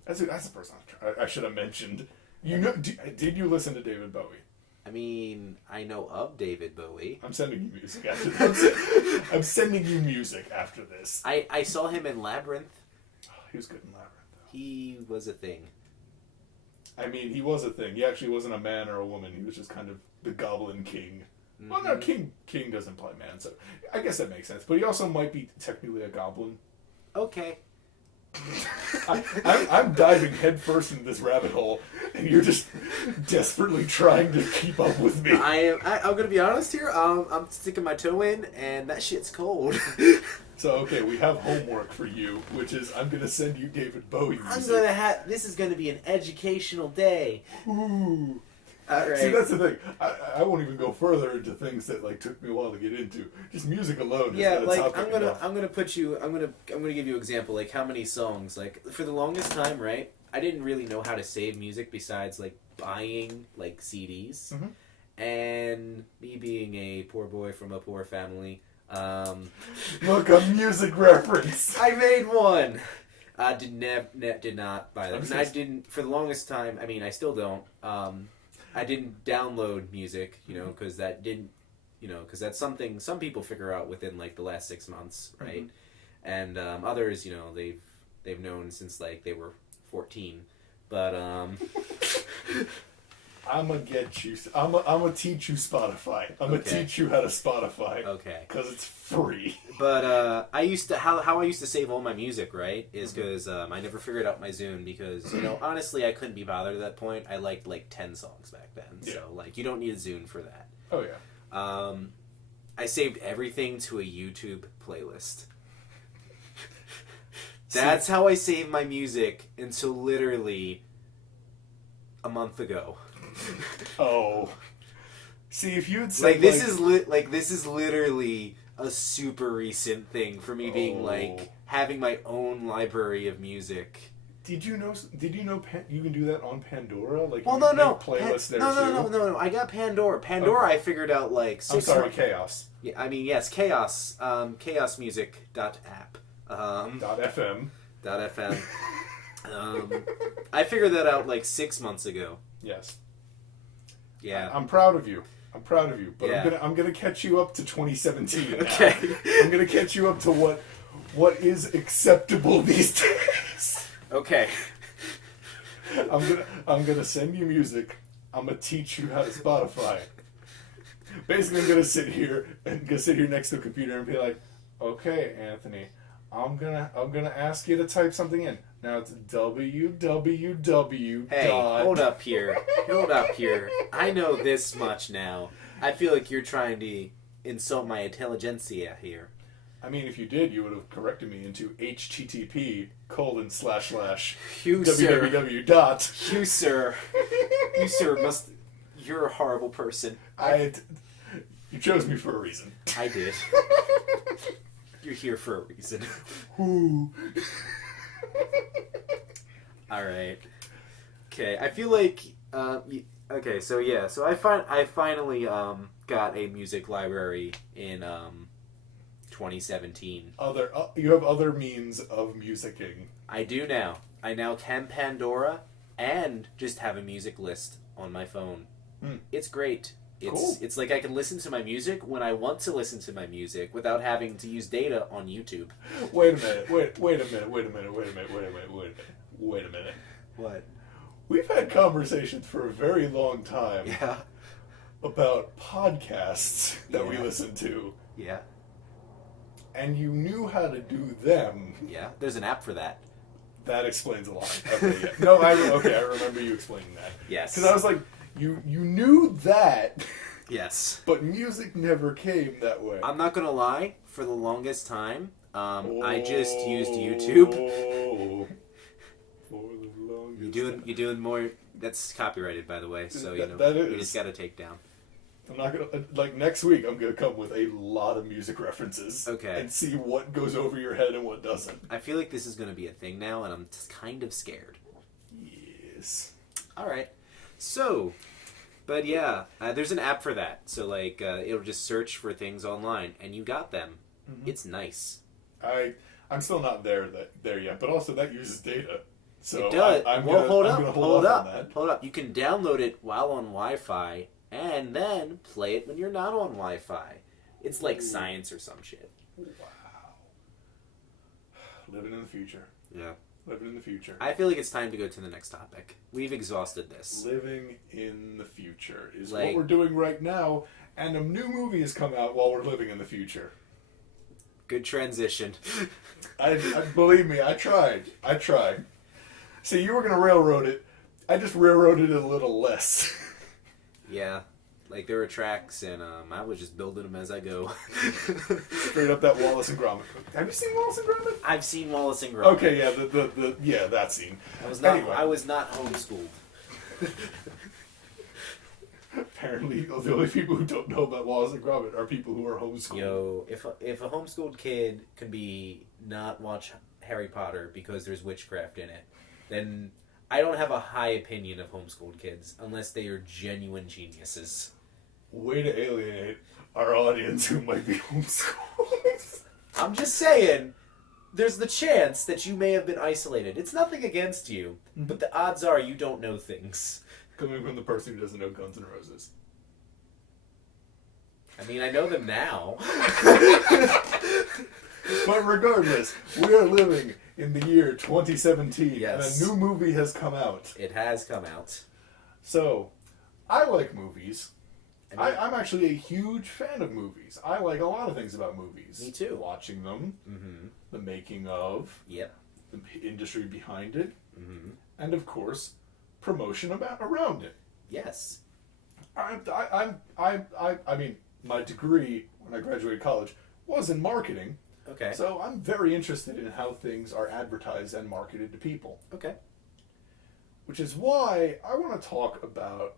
That's the person I should have mentioned. You know, did you listen to David Bowie? I mean, I know of David Bowie. I'm sending you music after this. I'm sending you music after this. I saw him in Labyrinth. He was good in Labyrinth, though. He was a thing. I mean, he was a thing. He actually wasn't a man or a woman. He was just kind of the Goblin King. Mm-hmm. Well, no, King doesn't imply man, so I guess that makes sense. But he also might be technically a goblin. Okay. I'm diving headfirst into this rabbit hole, and you're just desperately trying to keep up with me. I'm gonna be honest here. I'm sticking my toe in, and that shit's cold. So okay, we have homework for you, which is I'm gonna send you David Bowie music. This is gonna be an educational day. Ooh. All right. See, that's the thing. I won't even go further into things that like took me a while to get into. Just music alone. Yeah, is like I'm gonna give you an example. Like how many songs? Like for the longest time, right? I didn't really know how to save music besides like buying like CDs, and me being a poor boy from a poor family. Look, a music reference. I made one. Did not buy them. And I didn't for the longest time. I mean, I still don't. I didn't download music, because that didn't, because that's something some people figure out within like the last 6 months, right? Mm-hmm. And others, they've known since like they were 14. But I'm gonna get you. I'm gonna teach you Spotify. I'm gonna teach you how to Spotify. Okay. Because it's free. But I used to how I used to save all my music, right? Is because I never figured out my Zune because honestly I couldn't be bothered at that point. I liked like 10 songs back then, so like you don't need a Zune for that. Oh yeah. I saved everything to a YouTube playlist. That's how I save my music until literally a month ago. Oh, see if you had said this is literally a super recent thing for me being like having my own library of music. Did you know you can do that on Pandora? Like well, no, playlist there too. No. I got Pandora. Pandora, I figured out like 6 I'm sorry, months. Chaos. Yeah, I mean yes, Chaos. Chaosmusic.app. .fm. .fm. I figured that out like 6 months ago. Yes. Yeah. I'm proud of you. But yeah. I'm gonna catch you up to 2017. Okay. I'm gonna catch you up to what is acceptable these days. Okay. I'm gonna send you music. I'm gonna teach you how to Spotify. Basically, I'm gonna sit here next to a computer and be like, okay, Anthony, I'm gonna ask you to type something in. Now it's www. Hey, hold up here. I know this much now. I feel like you're trying to insult my intelligentsia here. I mean, if you did, you would have corrected me into http:// You, sir. www. You, sir. You're a horrible person. You chose me for a reason. I did. You're here for a reason. Who? Alright. Okay, I feel like... okay, so yeah. So I finally got a music library in 2017. You have other means of musicking. I do now. I now can Pandora and just have a music list on my phone. It's great. It's like I can listen to my music when I want to listen to my music without having to use data on YouTube. Wait a minute. What? We've had conversations for a very long time Yeah. about podcasts that we listen to. Yeah. And you knew how to do them. Yeah. There's an app for that. That explains a lot. Okay, yeah. No, I remember you explaining that. Yes. Because I was like, you knew that. Yes. But music never came that way. I'm not gonna lie. For the longest time, I just used YouTube. For the longest You're doing more. That's copyrighted, by the way. So you just gotta take down. I'm not gonna next week. I'm gonna come with a lot of music references. Okay. And see what goes over your head and what doesn't. I feel like this is gonna be a thing now, and I'm just kind of scared. is. All right. So, but yeah, there's an app for that. So like, it'll just search for things online, and you got them. Mm-hmm. It's nice. I'm still not there yet, but also that uses data. So It does. I'm well, gonna, hold I'm up, gonna hold off up, on that. hold up. You can download it while on Wi-Fi, and then play it when you're not on Wi-Fi. It's like science or some shit. Wow. Living in the future. Yeah. Living in the future. I feel like it's time to go to the next topic. We've exhausted this. Living in the future is Like- what we're doing right now, and a new movie has come out while we're living in the future. Good transition. I believe me, I tried. See, you were gonna railroad it. I just railroaded it a little less. Yeah. Like, there were tracks, and I was just building them as I go. Straight up that Wallace and Gromit. Have you seen Wallace and Gromit? I've seen Wallace and Gromit. Okay, yeah, yeah, that scene. I was not homeschooled. Apparently, the only people who don't know about Wallace and Gromit are people who are homeschooled. Yo, if a homeschooled kid could be not watch Harry Potter because there's witchcraft in it, then I don't have a high opinion of homeschooled kids unless they are genuine geniuses. Way to alienate our audience who might be homeschooled. I'm just saying, there's the chance that you may have been isolated. It's nothing against you, but the odds are you don't know things. Coming from the person who doesn't know Guns N' Roses. I mean, I know them now. But regardless, we are living in the year 2017, Yes. and a new movie has come out. It has come out. So, I like movies. I mean, I'm actually a huge fan of movies. I like a lot of things about movies. Me too. Watching them, mm-hmm. the making of, Yep. the industry behind it, Mm-hmm. and of course, promotion around it. Yes. I mean, my degree when I graduated college was in marketing, Okay. so I'm very interested in how things are advertised and marketed to people. Okay. Which is why I want to talk about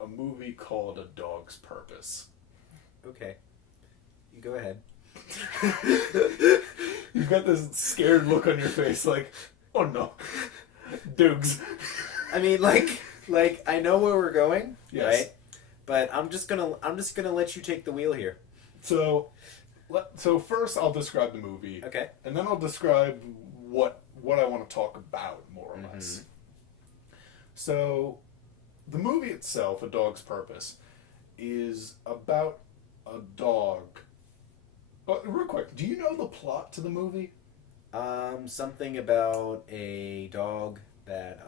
a movie called A Dog's Purpose. Okay. You go ahead. You've got this scared look on your face, like, oh no, Doogs. I mean, like I know where we're going, Yes. right? But I'm just gonna let you take the wheel here. So first I'll describe the movie, Okay. and then I'll describe what I want to talk about, more or less. So, the movie itself, A Dog's Purpose, is about a dog. But real quick, do you know the plot to the movie? Something about a dog that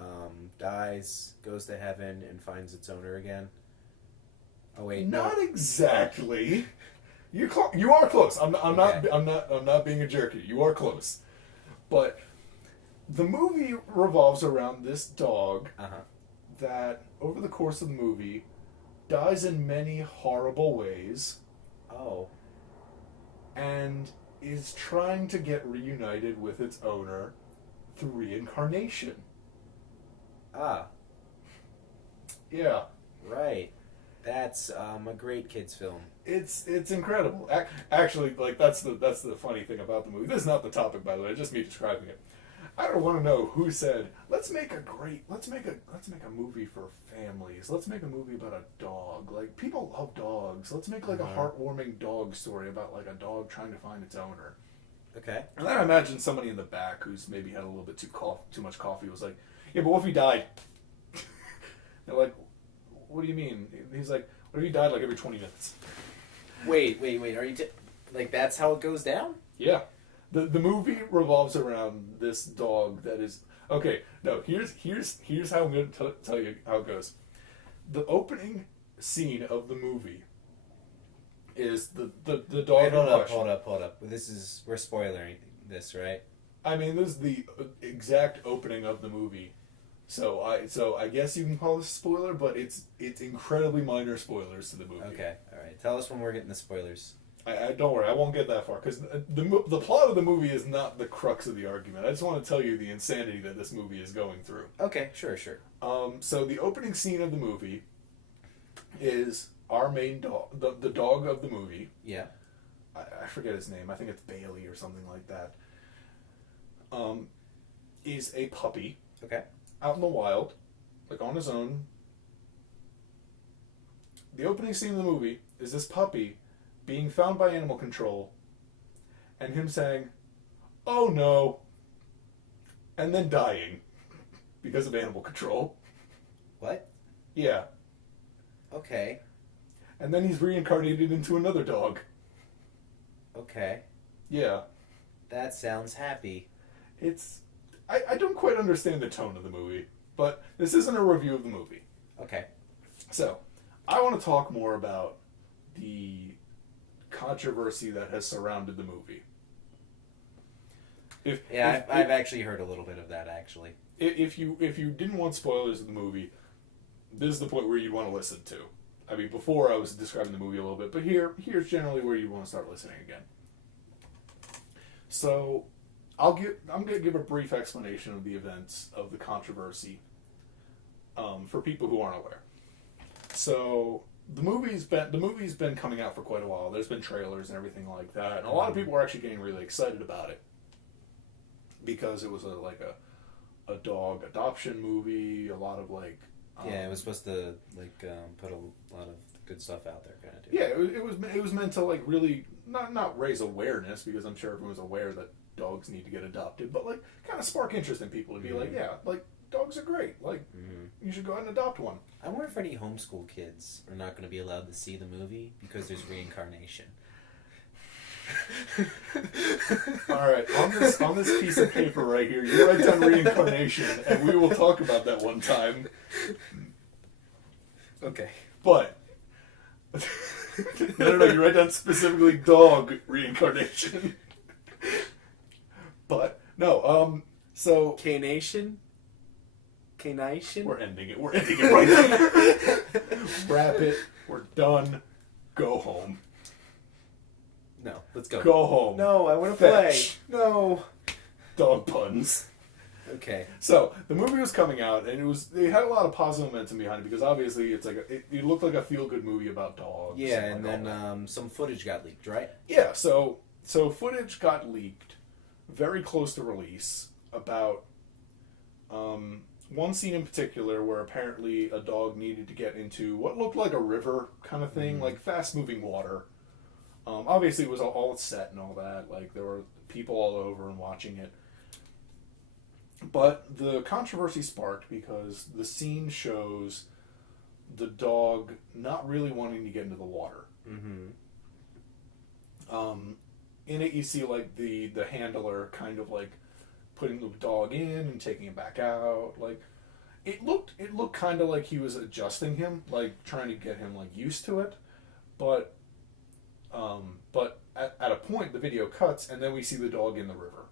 dies, goes to heaven, and finds its owner again. Oh wait, Not no. exactly. You are close. I'm Okay. not being a jerky. You are close. But the movie revolves around this dog Uh-huh. that, over the course of the movie, dies in many horrible ways Oh. and is trying to get reunited with its owner through reincarnation. Ah. Yeah. Right. That's a great kids film. It's incredible. Actually, like that's the funny thing about the movie. This is not the topic, by the way. It's just me describing it. I don't want to know who said, let's make a movie for families. Let's make a movie about a dog. Like, people love dogs. Let's make like a heartwarming dog story about like a dog trying to find its owner. Okay. And then I imagine somebody in the back who's maybe had a little bit too much coffee was like, yeah, but what if he died? They're like, what do you mean? He's like, what if he died like every 20 minutes? Wait. Are you like that's how it goes down? Yeah. The movie revolves around this dog that is okay. No, here's how I'm going to tell you how it goes. The opening scene of the movie is the dog. Wait, in question. hold up. We're spoiling this, right? I mean, this is the exact opening of the movie. So I guess you can call this a spoiler, but it's incredibly minor spoilers to the movie. Okay. All right. Tell us when we're getting the spoilers. I don't worry, I won't get that far because the plot of the movie is not the crux of the argument. I just want to tell you the insanity that this movie is going through. Okay. Sure. So the opening scene of the movie is our main dog, the dog of the movie. Yeah. I forget his name. I think it's Bailey or something like that. Is a puppy Okay. out in the wild, like on his own. The opening scene of the movie is this puppy being found by animal control and him saying, "Oh no," and then dying because of animal control. What? Yeah. Okay. And then he's reincarnated into another dog. Okay. Yeah. That sounds happy. It's... I don't quite understand the tone of the movie, but this isn't a review of the movie. Okay. So, I want to talk more about the controversy that has surrounded the movie. I've actually heard a little bit of that, actually. If you didn't want spoilers of the movie, this is the point where you want to listen to. I mean, before I was describing the movie a little bit, but here's generally where you want to start listening again. So, I'm going to give a brief explanation of the events of the controversy for people who aren't aware. So, the movie's been coming out for quite a while. There's been trailers and everything like that, and a lot of people are actually getting really excited about it because it was a dog adoption movie. A lot of it was supposed to put a lot of good stuff out there, kind of. Yeah, it was meant to really not raise awareness, because I'm sure everyone's aware that dogs need to get adopted, but kind of spark interest in people to be dogs are great. You should go ahead and adopt one. I wonder if any homeschool kids are not going to be allowed to see the movie because there's reincarnation. All right, on this piece of paper right here, you write down reincarnation, and we will talk about that one time. Okay. But no, you write down specifically dog reincarnation. But no, so K-Nation? K-Nation? We're ending it right now. Wrap it. We're done. Go home. No, let's go. Go home. No, I want to play. No. Dog puns. Okay. So the movie was coming out, and it had a lot of positive momentum behind it, because obviously it's it looked like a feel good movie about dogs. Yeah, and then some footage got leaked, right? Yeah. So footage got leaked very close to release about one scene in particular where apparently a dog needed to get into what looked like a river kind of thing, like fast moving water. Obviously, it was all set and all that. There were people all over and watching it. But the controversy sparked because the scene shows the dog not really wanting to get into the water. Mm-hmm. In it, you see the handler kind of putting the dog in and taking it back out. It looked kind of like he was adjusting him, trying to get him used to it. But at a point, the video cuts, and then we see the dog in the river.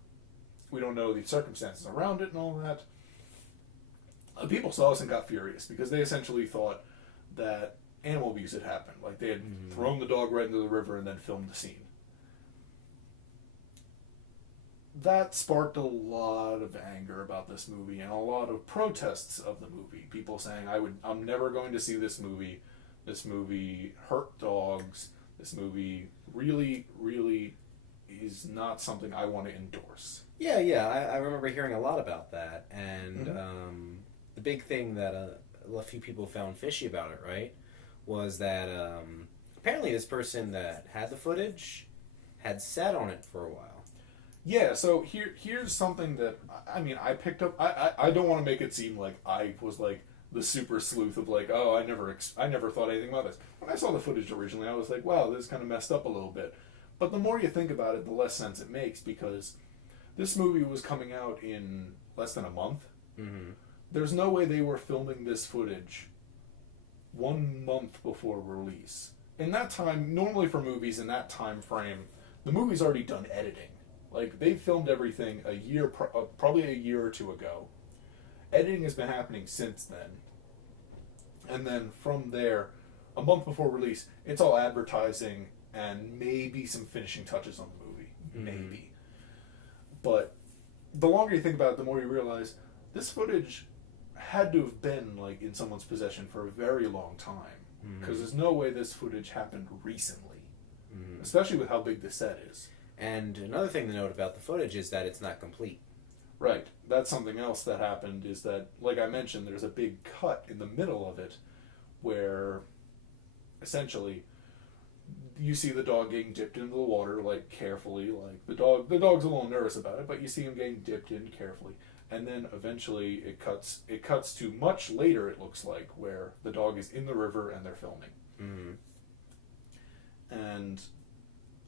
We don't know the circumstances around it and all that. People saw this and got furious, because they essentially thought that animal abuse had happened. They had thrown the dog right into the river and then filmed the scene. That sparked a lot of anger about this movie and a lot of protests of the movie. People saying, I'm never going to see this movie. This movie hurt dogs. This movie really, really is not something I want to endorse. Yeah, I remember hearing a lot about that, and the big thing that a few people found fishy about it, right, was that apparently this person that had the footage had sat on it for a while. Yeah, so here's something that, I picked up. I don't want to make it seem like I was the super sleuth of oh, I never thought anything about this. When I saw the footage originally, I was wow, this is kind of messed up a little bit. But the more you think about it, the less sense it makes, because this movie was coming out in less than a month. Mm-hmm. There's no way they were filming this footage 1 month before release. In that time, normally for movies in that time frame, the movie's already done editing. They filmed everything probably a year or two ago. Editing has been happening since then. And then from there, a month before release, it's all advertising and maybe some finishing touches on the movie. Mm-hmm. Maybe. But the longer you think about it, the more you realize this footage had to have been in someone's possession for a very long time. Because there's no way this footage happened recently. Mm-hmm. Especially with how big the set is. And another thing to note about the footage is that it's not complete. Right. That's something else that happened is that, like I mentioned, there's a big cut in the middle of it where essentially you see the dog getting dipped into the water, like, carefully. Like, the dog's a little nervous about it, but you see him getting dipped in carefully. And then eventually it cuts to much later, it looks like, where the dog is in the river and they're filming. Mm-hmm. And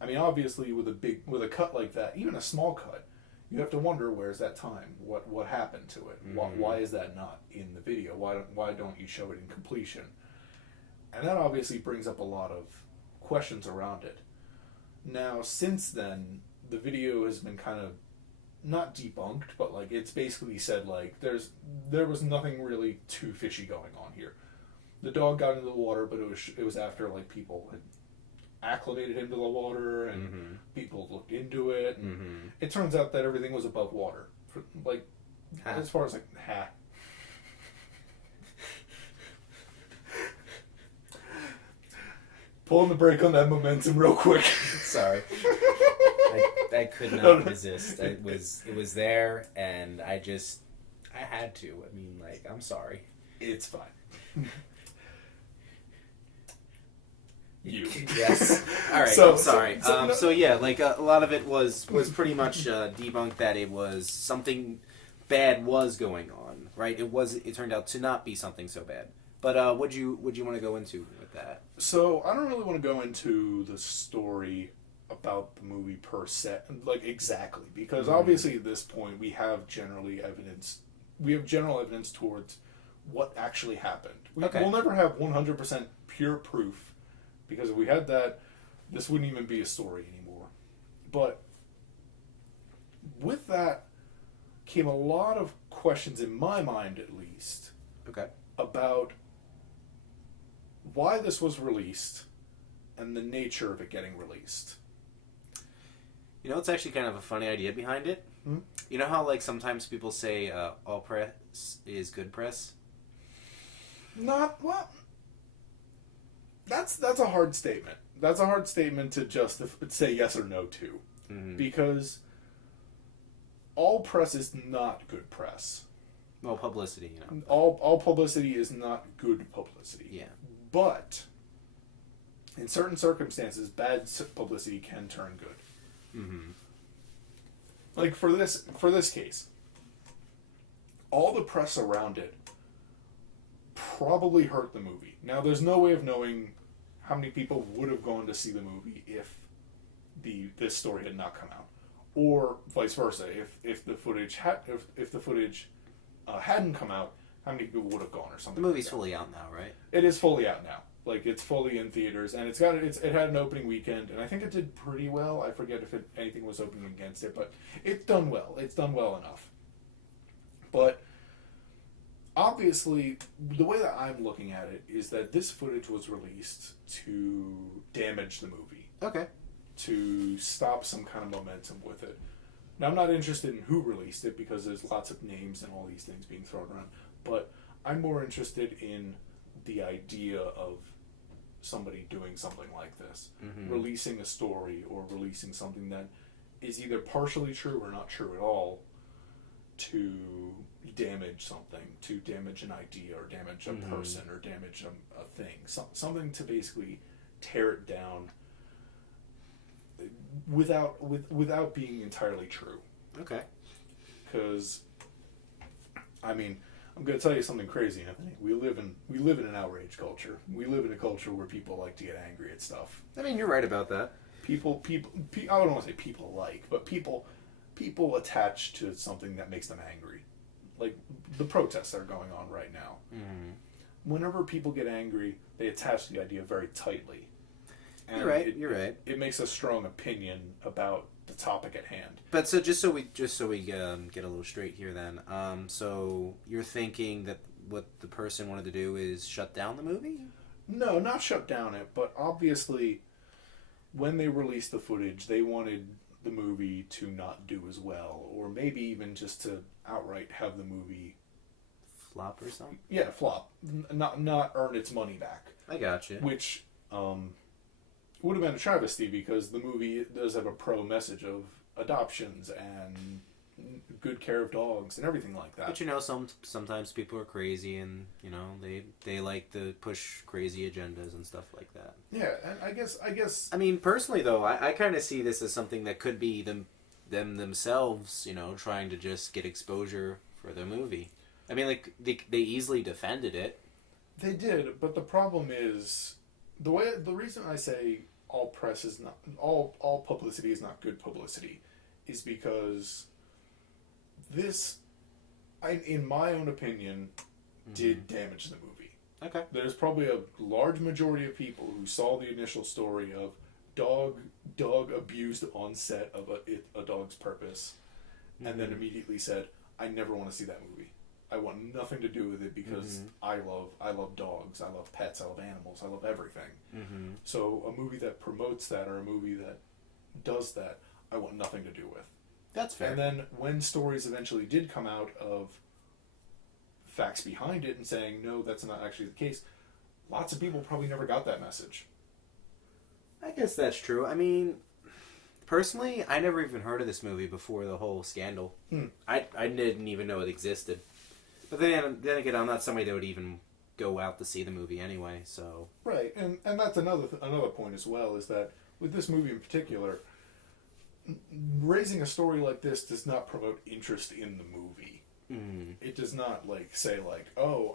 I mean, obviously, with a cut like that, even a small cut, you have to wonder, where's that time? What happened to it? Mm-hmm. Why is that not in the video? Why don't you show it in completion? And that obviously brings up a lot of questions around it. Now, since then, the video has been kind of not debunked, but like it's basically said like there was nothing really too fishy going on here. The dog got into the water, but it was after like people had acclimated him to the water and Mm-hmm. people looked into it. And Mm-hmm. it turns out that everything was above water. For, like as far as like Pulling the brake on that momentum real quick. Sorry. I could not No, no. resist. It was there, and I had to. I mean, like, I'm sorry. It's fine. You. Yes. All right. So- I'm sorry. so- So yeah, like a lot of it was pretty much debunked that it was something bad was going on, right? It turned out to not be something so bad. But would you want to go into with that? So I don't really want to go into the story about the movie per se, like exactly, because obviously at this point we have general evidence towards what actually happened. Okay. We'll never have 100% pure proof, because if we had that, this wouldn't even be a story anymore. But with that came a lot of questions, in my mind at least, Okay. about why this was released and the nature of it getting released. You know, it's actually kind of a funny idea behind it. Hmm? You know how like sometimes people say all press is good press. Not well. That's a hard statement. That's a hard statement to just say yes or no to, Mm-hmm. because all press is not good press. Well, publicity, you know. All publicity is not good publicity. Yeah. But in certain circumstances, bad publicity can turn good. Mm-hmm. Like for this case, all the press around it probably hurt the movie. Now, there's no way of knowing how many people would have gone to see the movie if this story had not come out, or vice versa. If the footage hadn't come out, how many people would have gone or something? The movie's like that. fully out now, right? It is fully out now. Like, it's fully in theaters, and it had an opening weekend, and I think it did pretty well. I forget if anything was opening against it, but it's done well. It's done well enough. But obviously, the way that I'm looking at it is that this footage was released to damage the movie, Okay. to stop some kind of momentum with it. Now, I'm not interested in who released it, because there's lots of names and all these things being thrown around, but I'm more interested in the idea of somebody doing something like this, Mm-hmm. releasing a story or releasing something that is either partially true or not true at all, to damage something, to damage an idea or damage a Mhm. person or damage a thing, something to basically tear it down without being entirely true. Okay. Because, I mean, I'm going to tell you something crazy, Anthony. We live in an outrage culture. We live in a culture where people like to get angry at stuff. I mean, you're right about that. People I don't want to say people like, but people attach to something that makes them angry. Like the protests that are going on right now. Mm-hmm. Whenever people get angry, they attach the idea very tightly. And You're right. You're right. It makes a strong opinion about the topic at hand. But so just so we get a little straight here, then. So you're thinking that what the person wanted to do is shut down the movie? No, not shut down it, but obviously, when they released the footage, they wanted the movie to not do as well, or maybe even just to outright have the movie Flop or something? flop, not earn its money back, I got you. which would have been a travesty, because the movie does have a pro message of adoptions and good care of dogs and everything like that. But you know, sometimes people are crazy, and you know they like to push crazy agendas and stuff like that. Yeah, and I guess. I mean, personally though, I kind of see this as something that could be them themselves, you know, trying to just get exposure for the movie. I mean, like they easily defended it. They did, but the problem is the reason I say all press is not all publicity is not good publicity is because this, in my own opinion, did damage the movie. Okay. There's probably a large majority of people who saw the initial story of dog abused on set of a dog's purpose, and then immediately said, "I never want to see that movie. I want nothing to do with it because I love dogs. I love pets. I love animals. I love everything." So a movie that promotes that or a movie that does that, I want nothing to do with. That's fair. And then when stories eventually did come out of facts behind it and saying, no, that's not actually the case, lots of people probably never got that message. I guess that's true. I mean, personally, I never even heard of this movie before the whole scandal. I didn't even know it existed. But then again, I'm not somebody that would even go out to see the movie anyway, so... Right, and that's another point as well, is that with this movie in particular, raising a story like this does not promote interest in the movie. It does not say oh,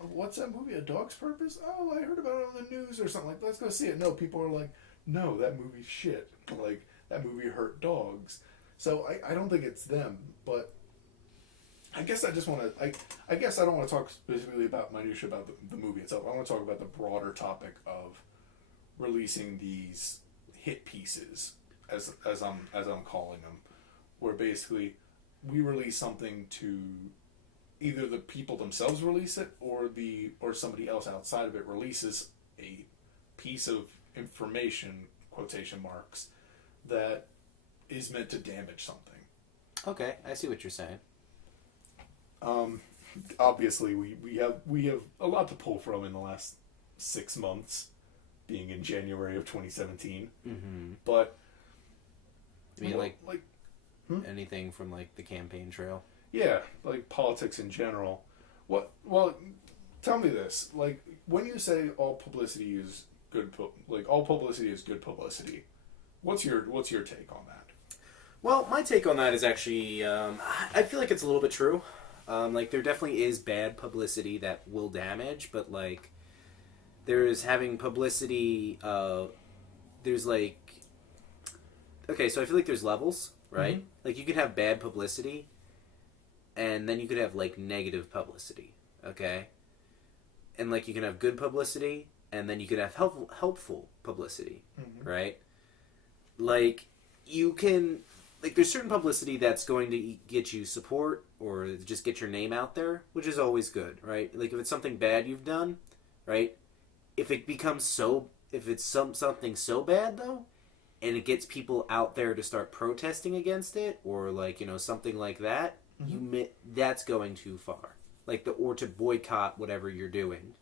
what's that movie, A Dog's Purpose? Oh, I heard about it on the news or something, like, let's go see it. No, people are like, no, that movie's shit. Like, that movie hurt dogs. So I don't think it's them, but I guess I just want to, I guess I don't want to talk specifically about minutia about the movie itself. I want to talk about the broader topic of releasing these hit pieces, as I'm calling them, where basically we release something to either the people themselves release it or somebody else outside of it releases a piece of information, quotation marks, that is meant to damage something. Okay, I see what you're saying. Obviously we have a lot to pull from in the last 6 months, being in January of 2017. But you mean anything from the campaign trail? Yeah, politics in general. Well, tell me this: when you say all publicity is good, all publicity is good publicity, what's your take on that? Well, my take on that is actually, I feel like it's a little bit true. There definitely is bad publicity that will damage, but there's having publicity. There's okay, so I feel like there's levels, right? You could have bad publicity, and then you could have negative publicity, okay? And you can have good publicity, and then you could have helpful publicity, right? You can there's certain publicity that's going to get you support or just get your name out there, which is always good, right? If it's something bad you've done, right? If it's something so bad though, and it gets people out there to start protesting against it, or something like that, that's going too far. Or to boycott whatever you're doing,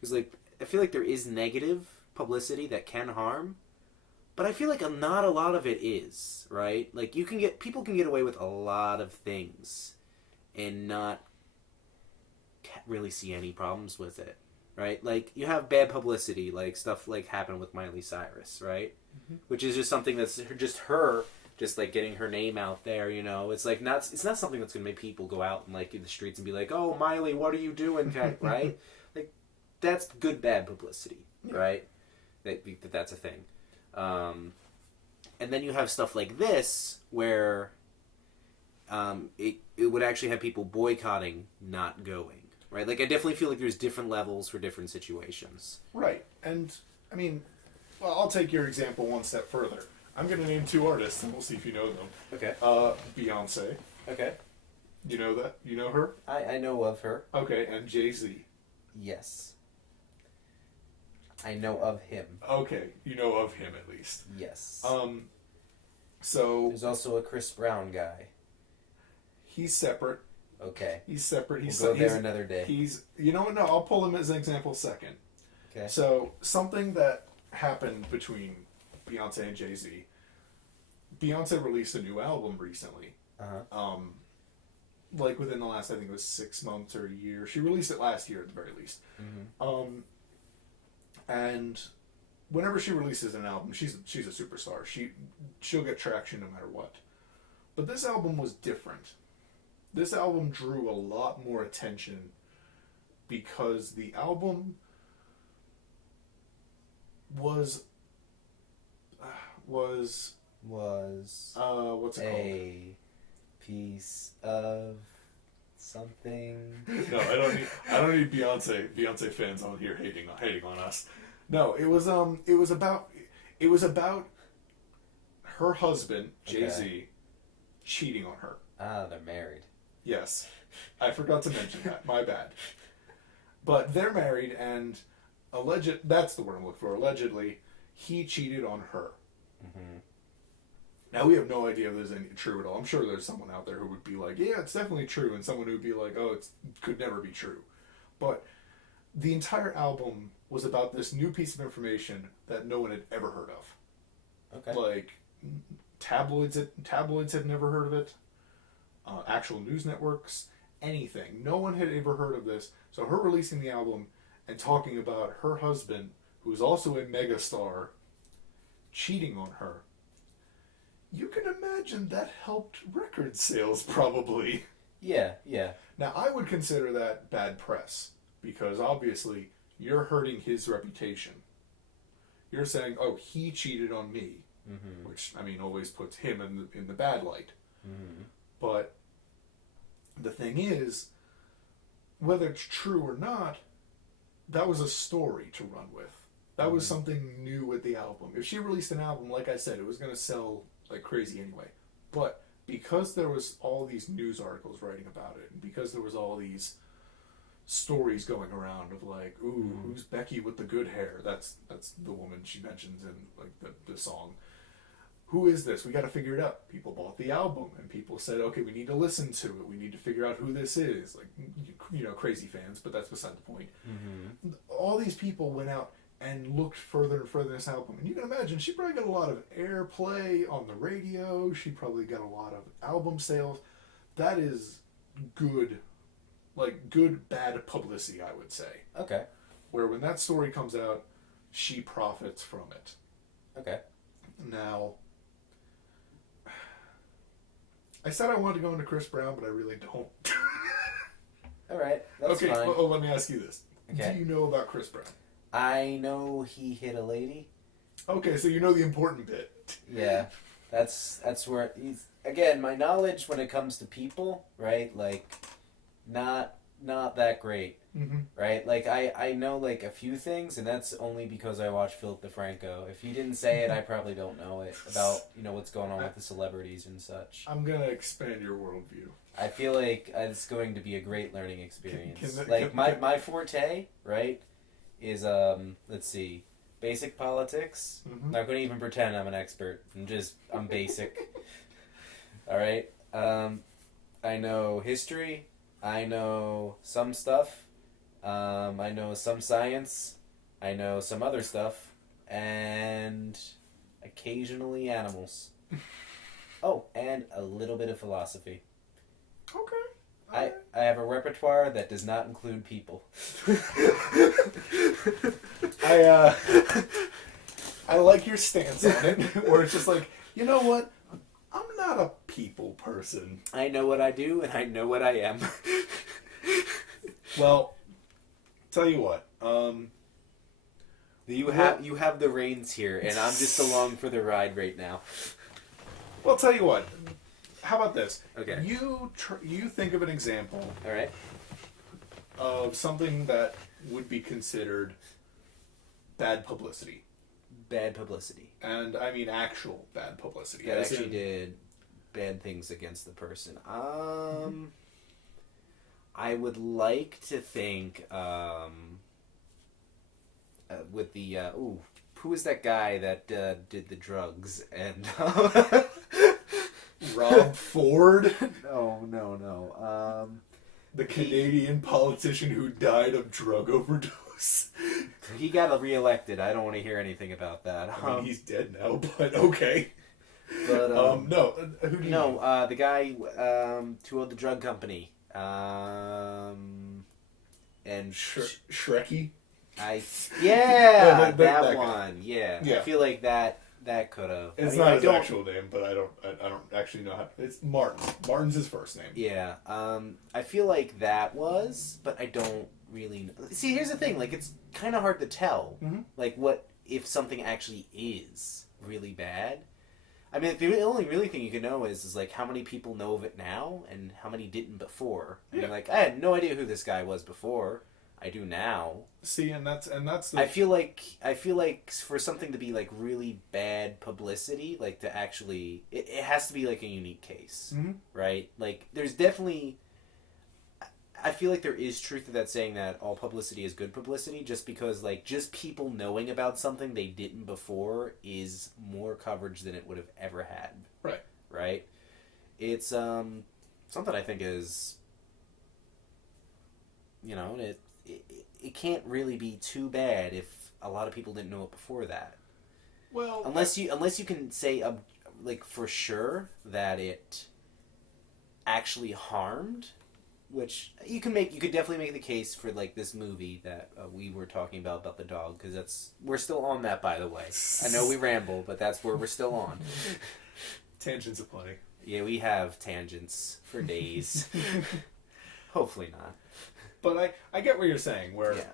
because I feel like there is negative publicity that can harm, but I feel like not a lot of it is, right? People can get away with a lot of things, and not really see any problems with it, right? You have bad publicity, stuff happened with Miley Cyrus, right? Which is just something that's just her, getting her name out there, It's it's not something that's gonna make people go out and in the streets and be like, oh, Miley, what are you doing, right? That's good bad publicity, right? That's a thing. And then you have stuff like this where it would actually have people boycotting, not going, right? I definitely feel like there's different levels for different situations. Right, and I mean, well, I'll take your example one step further. I'm going to name 2 artists, and we'll see if you know them. Okay. Beyonce. Okay. You know that? You know her? I know of her. Okay, and Jay-Z. Yes. I know of him. Okay, you know of him at least. Yes. So there's also a Chris Brown guy. He's separate. Okay. He's separate. We'll go there another day. You know what? No, I'll pull him as an example second. Okay. So something that happened between Beyonce and Jay-Z. Beyonce released a new album recently, Like within the last, I think it was 6 months or a year. She released it last year at the very least. And whenever she releases an album, she's a superstar. She'll get traction no matter what. But this album was different. This album drew a lot more attention because the album was what's it a piece of something. No, I don't need Beyonce fans on here hating on us. No, it was about her husband, Jay-Z, cheating on her. Ah, they're married. Yes. I forgot to mention that. My bad. But they're married, and that's the word I'm looking for. Allegedly, he cheated on her. Mm-hmm. Now, we have no idea if there's any true at all. I'm sure there's someone out there who would be like, yeah, it's definitely true, and someone who would be like, oh, it could never be true. But the entire album was about this new piece of information that no one had ever heard of. Okay. Like, tabloids had never heard of it. Actual news networks, anything. No one had ever heard of this. So her releasing the album and talking about her husband, who's also a megastar, cheating on her. You can imagine that helped record sales, probably. Yeah, yeah. Now, I would consider that bad press, because obviously you're hurting his reputation. You're saying, oh, he cheated on me, which, I mean, always puts him in the bad light. Mm-hmm. But the thing is, whether it's true or not, that was a story to run with. That was something new with the album. If she released an album, like I said, it was going to sell like crazy anyway. But because there was all these news articles writing about it, and because there was all these stories going around of like, ooh, who's Becky with the good hair? That's the woman she mentions in like the song. Who is this? We got to figure it out. People bought the album, and people said, okay, we need to listen to it. We need to figure out who this is. Like, you know, crazy fans, but that's beside the point. Mm-hmm. All these people went out and looked further and further in this album. And you can imagine, she probably got a lot of airplay on the radio. She probably got a lot of album sales. That is good, like, good, bad publicity, I would say. Okay. Where when that story comes out, she profits from it. Okay. Now, I said I wanted to go into Chris Brown, but I really don't. All right, that's okay, fine. well, let me ask you this. Okay. Do you know about Chris Brown? I know he hit a lady. Okay, so you know the important bit. Yeah, that's where he's, again, my knowledge when it comes to people, right? Like, not that great, right? Like I know like a few things, and that's only because I watch Philip DeFranco. If you didn't say it, I probably don't know it about what's going on with the celebrities and such. I'm gonna expand your worldview. I feel like it's going to be a great learning experience. Can my forte, right, is let's see, basic politics. I'm not going to even pretend I'm an expert. I'm basic. All right. I know history. I know some stuff. I know some science. I know some other stuff, and occasionally animals. Oh, and a little bit of philosophy. Okay. I have a repertoire that does not include people. I like your stance on it, where it's just like, you know what? I'm not a people person. I know what I do, and I know what I am. Well, tell you what. You have the reins here, and I'm just along for the ride right now. Well, tell you what. How about this? Okay. You think of an example. All right. Of something that would be considered bad publicity. Bad publicity. And I mean actual bad publicity. That actually did bad things against the person. I would like to think with the who is that guy that did the drugs and Rob Ford? No. The Canadian politician who died of drug overdose. He got reelected. I don't want to hear anything about that. I mean, he's dead now, but okay. But no, who do you no, mean? the guy who owned the drug company. And Shrekky? I Yeah, that that guy. one. Yeah. Yeah. I feel like that could have. It's I not I his don't, actual name, but I don't actually know how. It's Martin. Martin's his first name. Yeah. I feel like that was, but I don't really know. See, here's the thing. Like, it's kind of hard to tell. Mhm. Like, what if something actually is really bad? I mean, the only really thing you can know is like how many people know of it now and how many didn't before. Yeah. Like, I had no idea who this guy was before. I do now. See, and that's the. I feel like for something to be like really bad publicity, like to actually, it has to be like a unique case, Mhm. right? Like, there's definitely. I feel like there is truth to that saying that all publicity is good publicity, just because like just people knowing about something they didn't before is more coverage than it would have ever had. Right. Right. It's something I think is. You know, it can't really be too bad if a lot of people didn't know it before that. Well, Unless you can say like for sure that it actually harmed, which you could definitely make the case for like this movie that we were talking about the dog, because we're still on that, by the way. I know we ramble, but that's where we're still on. tangents aplenty. Yeah, we have tangents for days. Hopefully not. But I get what you're saying, where Yeah.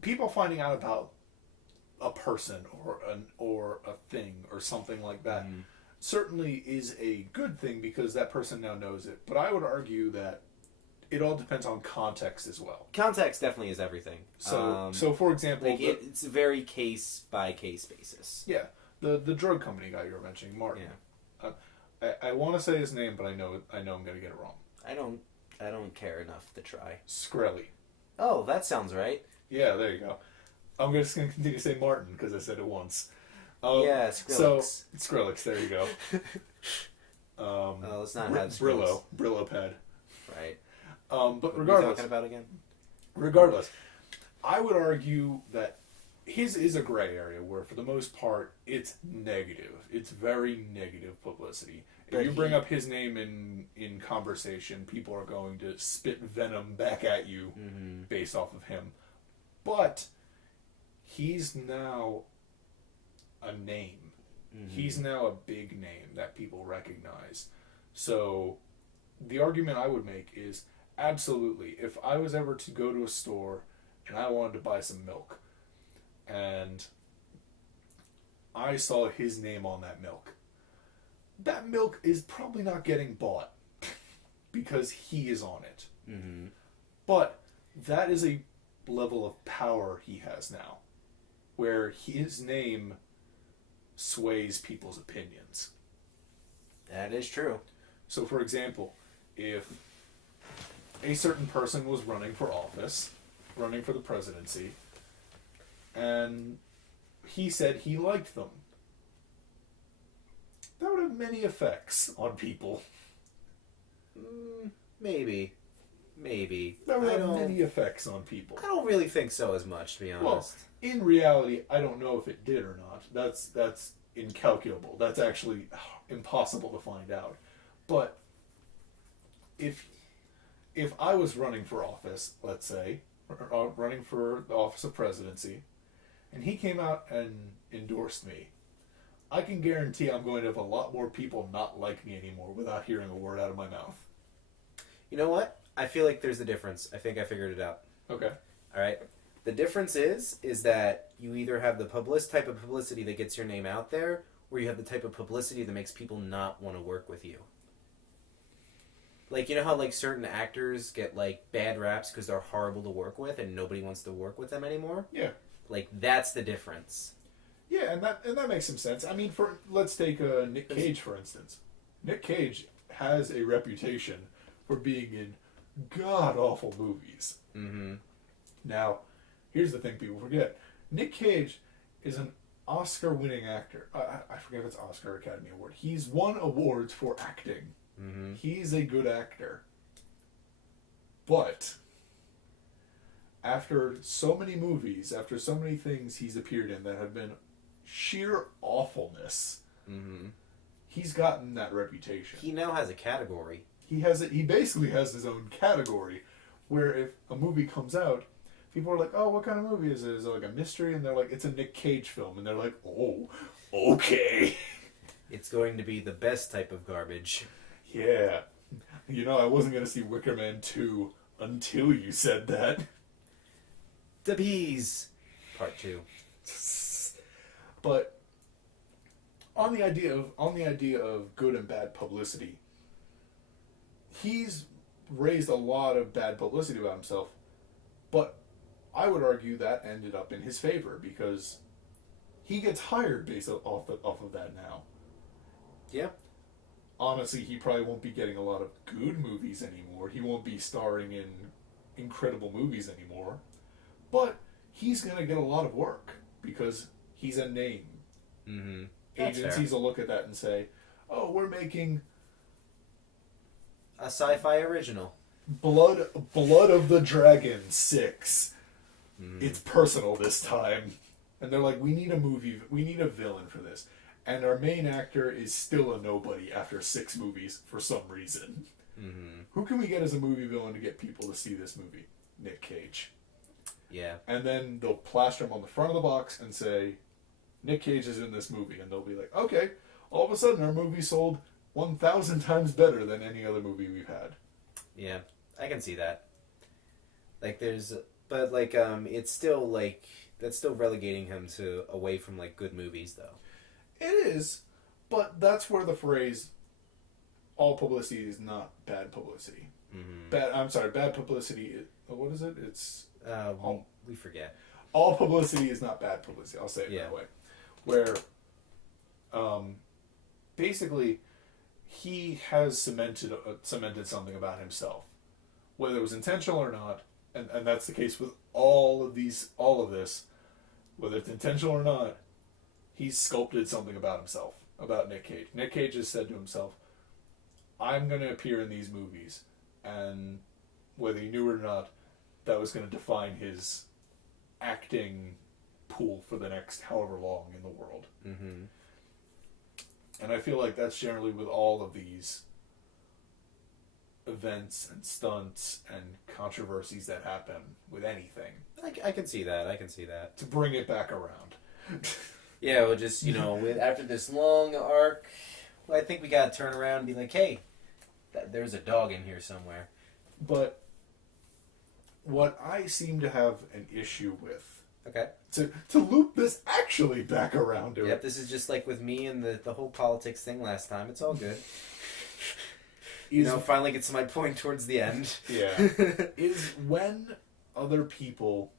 people finding out about a person or a thing or something like that certainly is a good thing because that person now knows it. But I would argue that it all depends on context as well. Context definitely is everything. So for example, like it's a very case by case basis. yeah, the drug company guy you were mentioning, Martin. Yeah. I want to say his name, but I know I'm going to get it wrong. I don't care enough to try. Skrelly. Oh, that sounds right. Yeah, there you go. I'm just going to continue to say Martin because I said it once. Yeah, Skrillex. So, Skrillex, there you go. Let's not have Brillo pad. Right. But What are we regardless, talking about again? regardless, I would argue that his is a gray area where, for the most part, it's negative. It's very negative publicity. If you bring up his name in conversation, people are going to spit venom back at you based off of him. But he's now a name. He's now a big name that people recognize. So the argument I would make is absolutely, if I was ever to go to a store and I wanted to buy some milk and I saw his name on that milk is probably not getting bought because he is on it. But that is a level of power he has now where his name sways people's opinions. That is true. So, for example, if a certain person was running for office, running for the presidency, and he said he liked them, that would have many effects on people. Maybe. That would have many effects on people. I don't really think so as much, to be honest. Well, in reality, I don't know if it did or not. That's incalculable. That's actually impossible to find out. But if I was running for office, let's say, running for the office of presidency, and he came out and endorsed me, I can guarantee I'm going to have a lot more people not like me anymore without hearing a word out of my mouth. You know what? I feel like there's a difference. I think I figured it out. Okay. All right. The difference is that you either have the type of publicity that gets your name out there, or you have the type of publicity that makes people not want to work with you. Like, you know how like certain actors get like bad raps because they're horrible to work with and nobody wants to work with them anymore? Yeah. Like, that's the difference. Yeah, and that makes some sense. I mean, let's take Nick Cage for instance. Nick Cage has a reputation for being in god awful movies. Now, here's the thing people forget: Nick Cage is an Oscar-winning actor. I forget if it's Oscar or Academy Award. He's won awards for acting. He's a good actor. But after so many movies, after so many things he's appeared in that have been sheer awfulness, Mm-hmm. he's gotten that reputation. He now has a category. He basically has his own category, where if a movie comes out, people are like, "Oh, what kind of movie is it? Is it like a mystery?" And they're like, "It's a Nick Cage film," and they're like, "Oh, okay." It's going to be the best type of garbage. Yeah. I wasn't going to see Wicker Man 2 until you said that. The Bees, Part 2. But on the idea of good and bad publicity, he's raised a lot of bad publicity about himself. But I would argue that ended up in his favor because he gets hired based off of that now. Yeah. Honestly, he probably won't be getting a lot of good movies anymore. He won't be starring in incredible movies anymore. But he's going to get a lot of work because he's a name. Mm-hmm. Agencies will look at that and say, "Oh, we're making a sci-fi original. Blood of the Dragon 6. Mm. It's personal this time." And they're like, "We need a villain for this." And our main actor is still a nobody after 6 movies for some reason. Mm-hmm. Who can we get as a movie villain to get people to see this movie? Nick Cage. Yeah. And then they'll plaster him on the front of the box and say, "Nick Cage is in this movie." And they'll be like, "Okay, all of a sudden our movie sold 1,000 times better than any other movie we've had." Yeah, I can see that. It's still that's still relegating him to away from good movies though. It is, but that's where the phrase "all publicity is not bad publicity." Mm-hmm. Bad publicity. What is it? It's We forget. all publicity is not bad publicity. I'll say it that way. Where, basically, he has cemented something about himself, whether it was intentional or not, and that's the case with all of this, whether it's intentional or not. He's sculpted something about himself, about Nick Cage. Nick Cage has said to himself, "I'm going to appear in these movies," and whether he knew it or not, that was going to define his acting pool for the next however long in the world. Mm-hmm. And I feel like that's generally with all of these events and stunts and controversies that happen with anything. I can see that. I can see that. To bring it back around. Yeah, well, just, after this long arc, I think we gotta turn around and be like, hey, there's a dog in here somewhere. But what I seem to have an issue with, okay, to loop this actually back around to it. This is just like with me and the whole politics thing last time. It's all good. Finally gets to my point towards the end. Yeah. Is when other people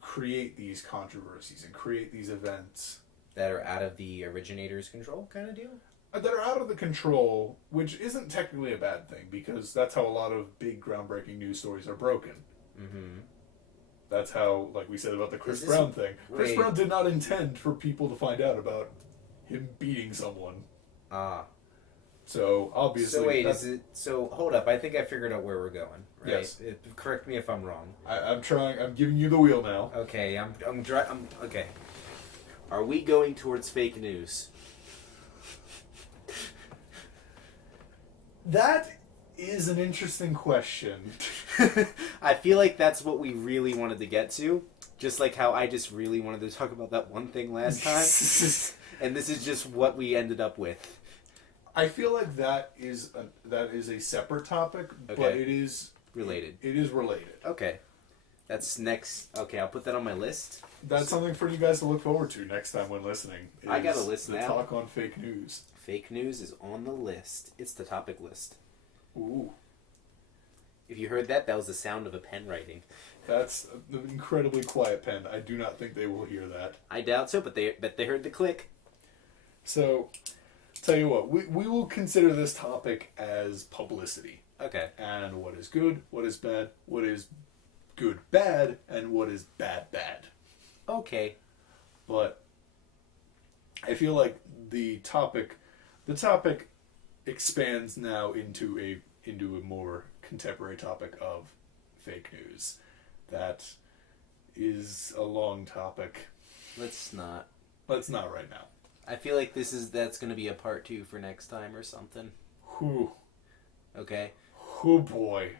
create these controversies and create these events that are out of the originator's control kind of deal? That are out of the control, which isn't technically a bad thing, because that's how a lot of big groundbreaking news stories are broken. Mm-hmm. That's how, like we said about the Chris Brown thing. Chris Brown did not intend for people to find out about him beating someone. Ah. So, obviously... So wait, So, hold up, I think I figured out where we're going, right? Yes. Correct me if I'm wrong. I'm giving you the wheel now. Okay, okay. Are we going towards fake news? That is an interesting question. I feel like that's what we really wanted to get to. Just like how I just really wanted to talk about that one thing last time. And this is just what we ended up with. I feel like that is a separate topic, okay. But it is related. It is related. Okay. That's next. Okay, I'll put that on my list. That's something for you guys to look forward to next time when listening. I got a list now. Talk on fake news. Fake news is on the list. It's the topic list. Ooh. If you heard that, that was the sound of a pen writing. That's an incredibly quiet pen. I do not think they will hear that. I doubt so, but they heard the click. So, tell you what, we will consider this topic as publicity. Okay. And what is good, what is bad, what is good bad, and what is bad bad. Okay. But I feel like the topic expands now into a more contemporary topic of fake news. That is a long topic. Let's not. Let's not right now. I feel like that's going to be a part 2 for next time or something. Whew. Okay? Oh boy.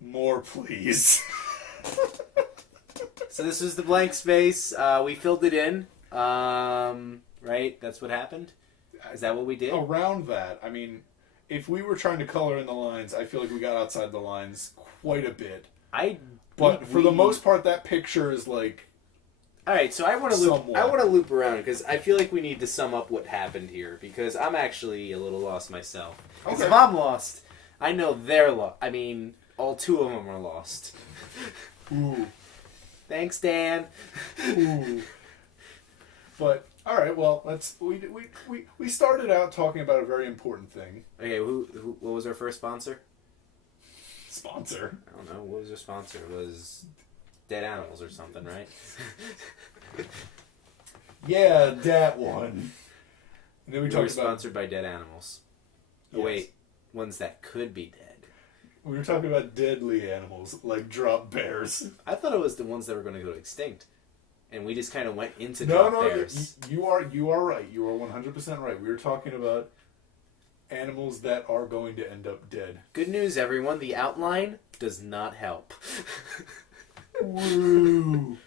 More, please. So this was the blank space. We filled it in. Right? That's what happened? Is that what we did? Around that, I mean, if we were trying to color in the lines, I feel like we got outside the lines quite a bit. But for the most part, that picture is like... Alright, so I want to loop around because I feel like we need to sum up what happened here because I'm actually a little lost myself. Because if I'm lost, I know they're lost. I mean, all 2 of them are lost. Ooh. Thanks, Dan. Ooh. But all right, well, we started out talking about a very important thing. Okay, what was our first sponsor? Sponsor? I don't know. What was our sponsor? It was Dead Animals or something, right? Yeah, that one. And then we We were talked about sponsored by Dead Animals. Oh, Yes. wait. Ones that could be dead. we were talking about deadly animals like drop bears. I thought it was the ones that were going to go extinct. And we just kind of went into No, drop bears. you are right. You are 100% right. We were talking about animals that are going to end up dead. Good news, everyone. The outline does not help. Woo!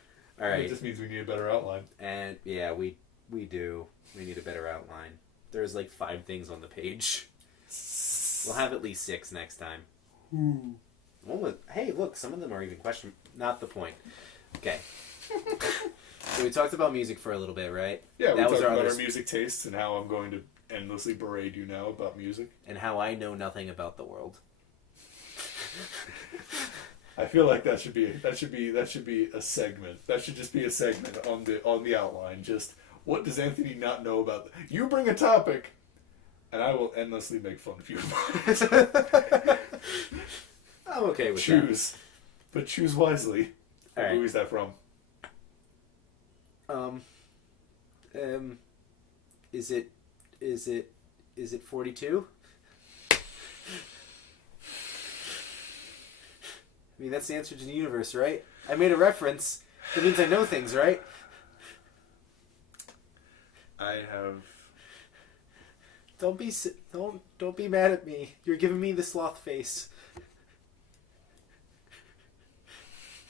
All right. It just means we need a better outline. And yeah, we do. We need a better outline. There's like 5 things on the page. We'll have at least 6 next time. Ooh. Hey, look, some of them are even question. Not the point. Okay. So we talked about music for a little bit, right? Yeah, we That was talked our about other our music tastes and how I'm going to endlessly berate you now about music. and how I know nothing about the world. I feel like that should be a segment. That should just be a segment on the outline. Just what does Anthony not know about? You bring a topic, and I will endlessly make fun of you. I'm okay with Choose, but choose wisely. All right. Who is that from? that. Is it 42? I mean, that's the answer to the universe, right? I made a reference. That means I know things, right? I have. Don't be mad at me. You're giving me the sloth face.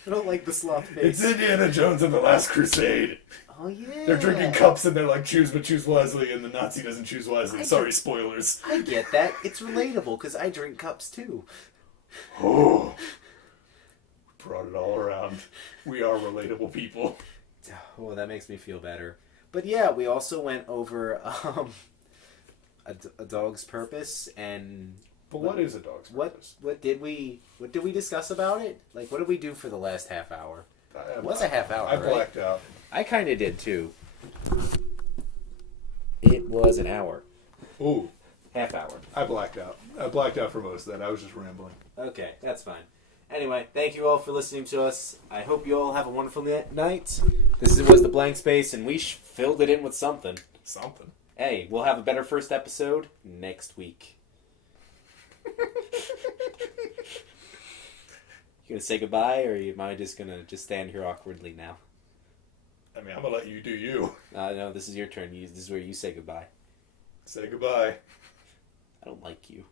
I don't like the sloth face. It's Indiana Jones and the Last Crusade. Oh yeah. They're drinking cups and they're like, choose, but choose wisely, and the Nazi doesn't choose wisely. I Sorry, get- spoilers. I get that. It's relatable because I drink cups too. Oh, brought it all around. We are relatable people. Oh, that makes me feel better. But yeah, we also went over a dog's purpose and But what is a dog's purpose? what did we discuss about it? Like, what did we do for the last half hour? It was a half hour, I right? blacked out. I kind of did too. It was an hour. Ooh, Half hour. I blacked out. I blacked out for most of that. I was just rambling. Okay, that's fine. Anyway, thank you all for listening to us. I hope you all have a wonderful night. This was the blank space, and we filled it in with something. Something. Hey, we'll have a better first episode next week. You gonna say goodbye, or am I just gonna stand here awkwardly now? I mean, I'm gonna let you do you. No, this is your turn. This is where you say goodbye. Say goodbye. I don't like you.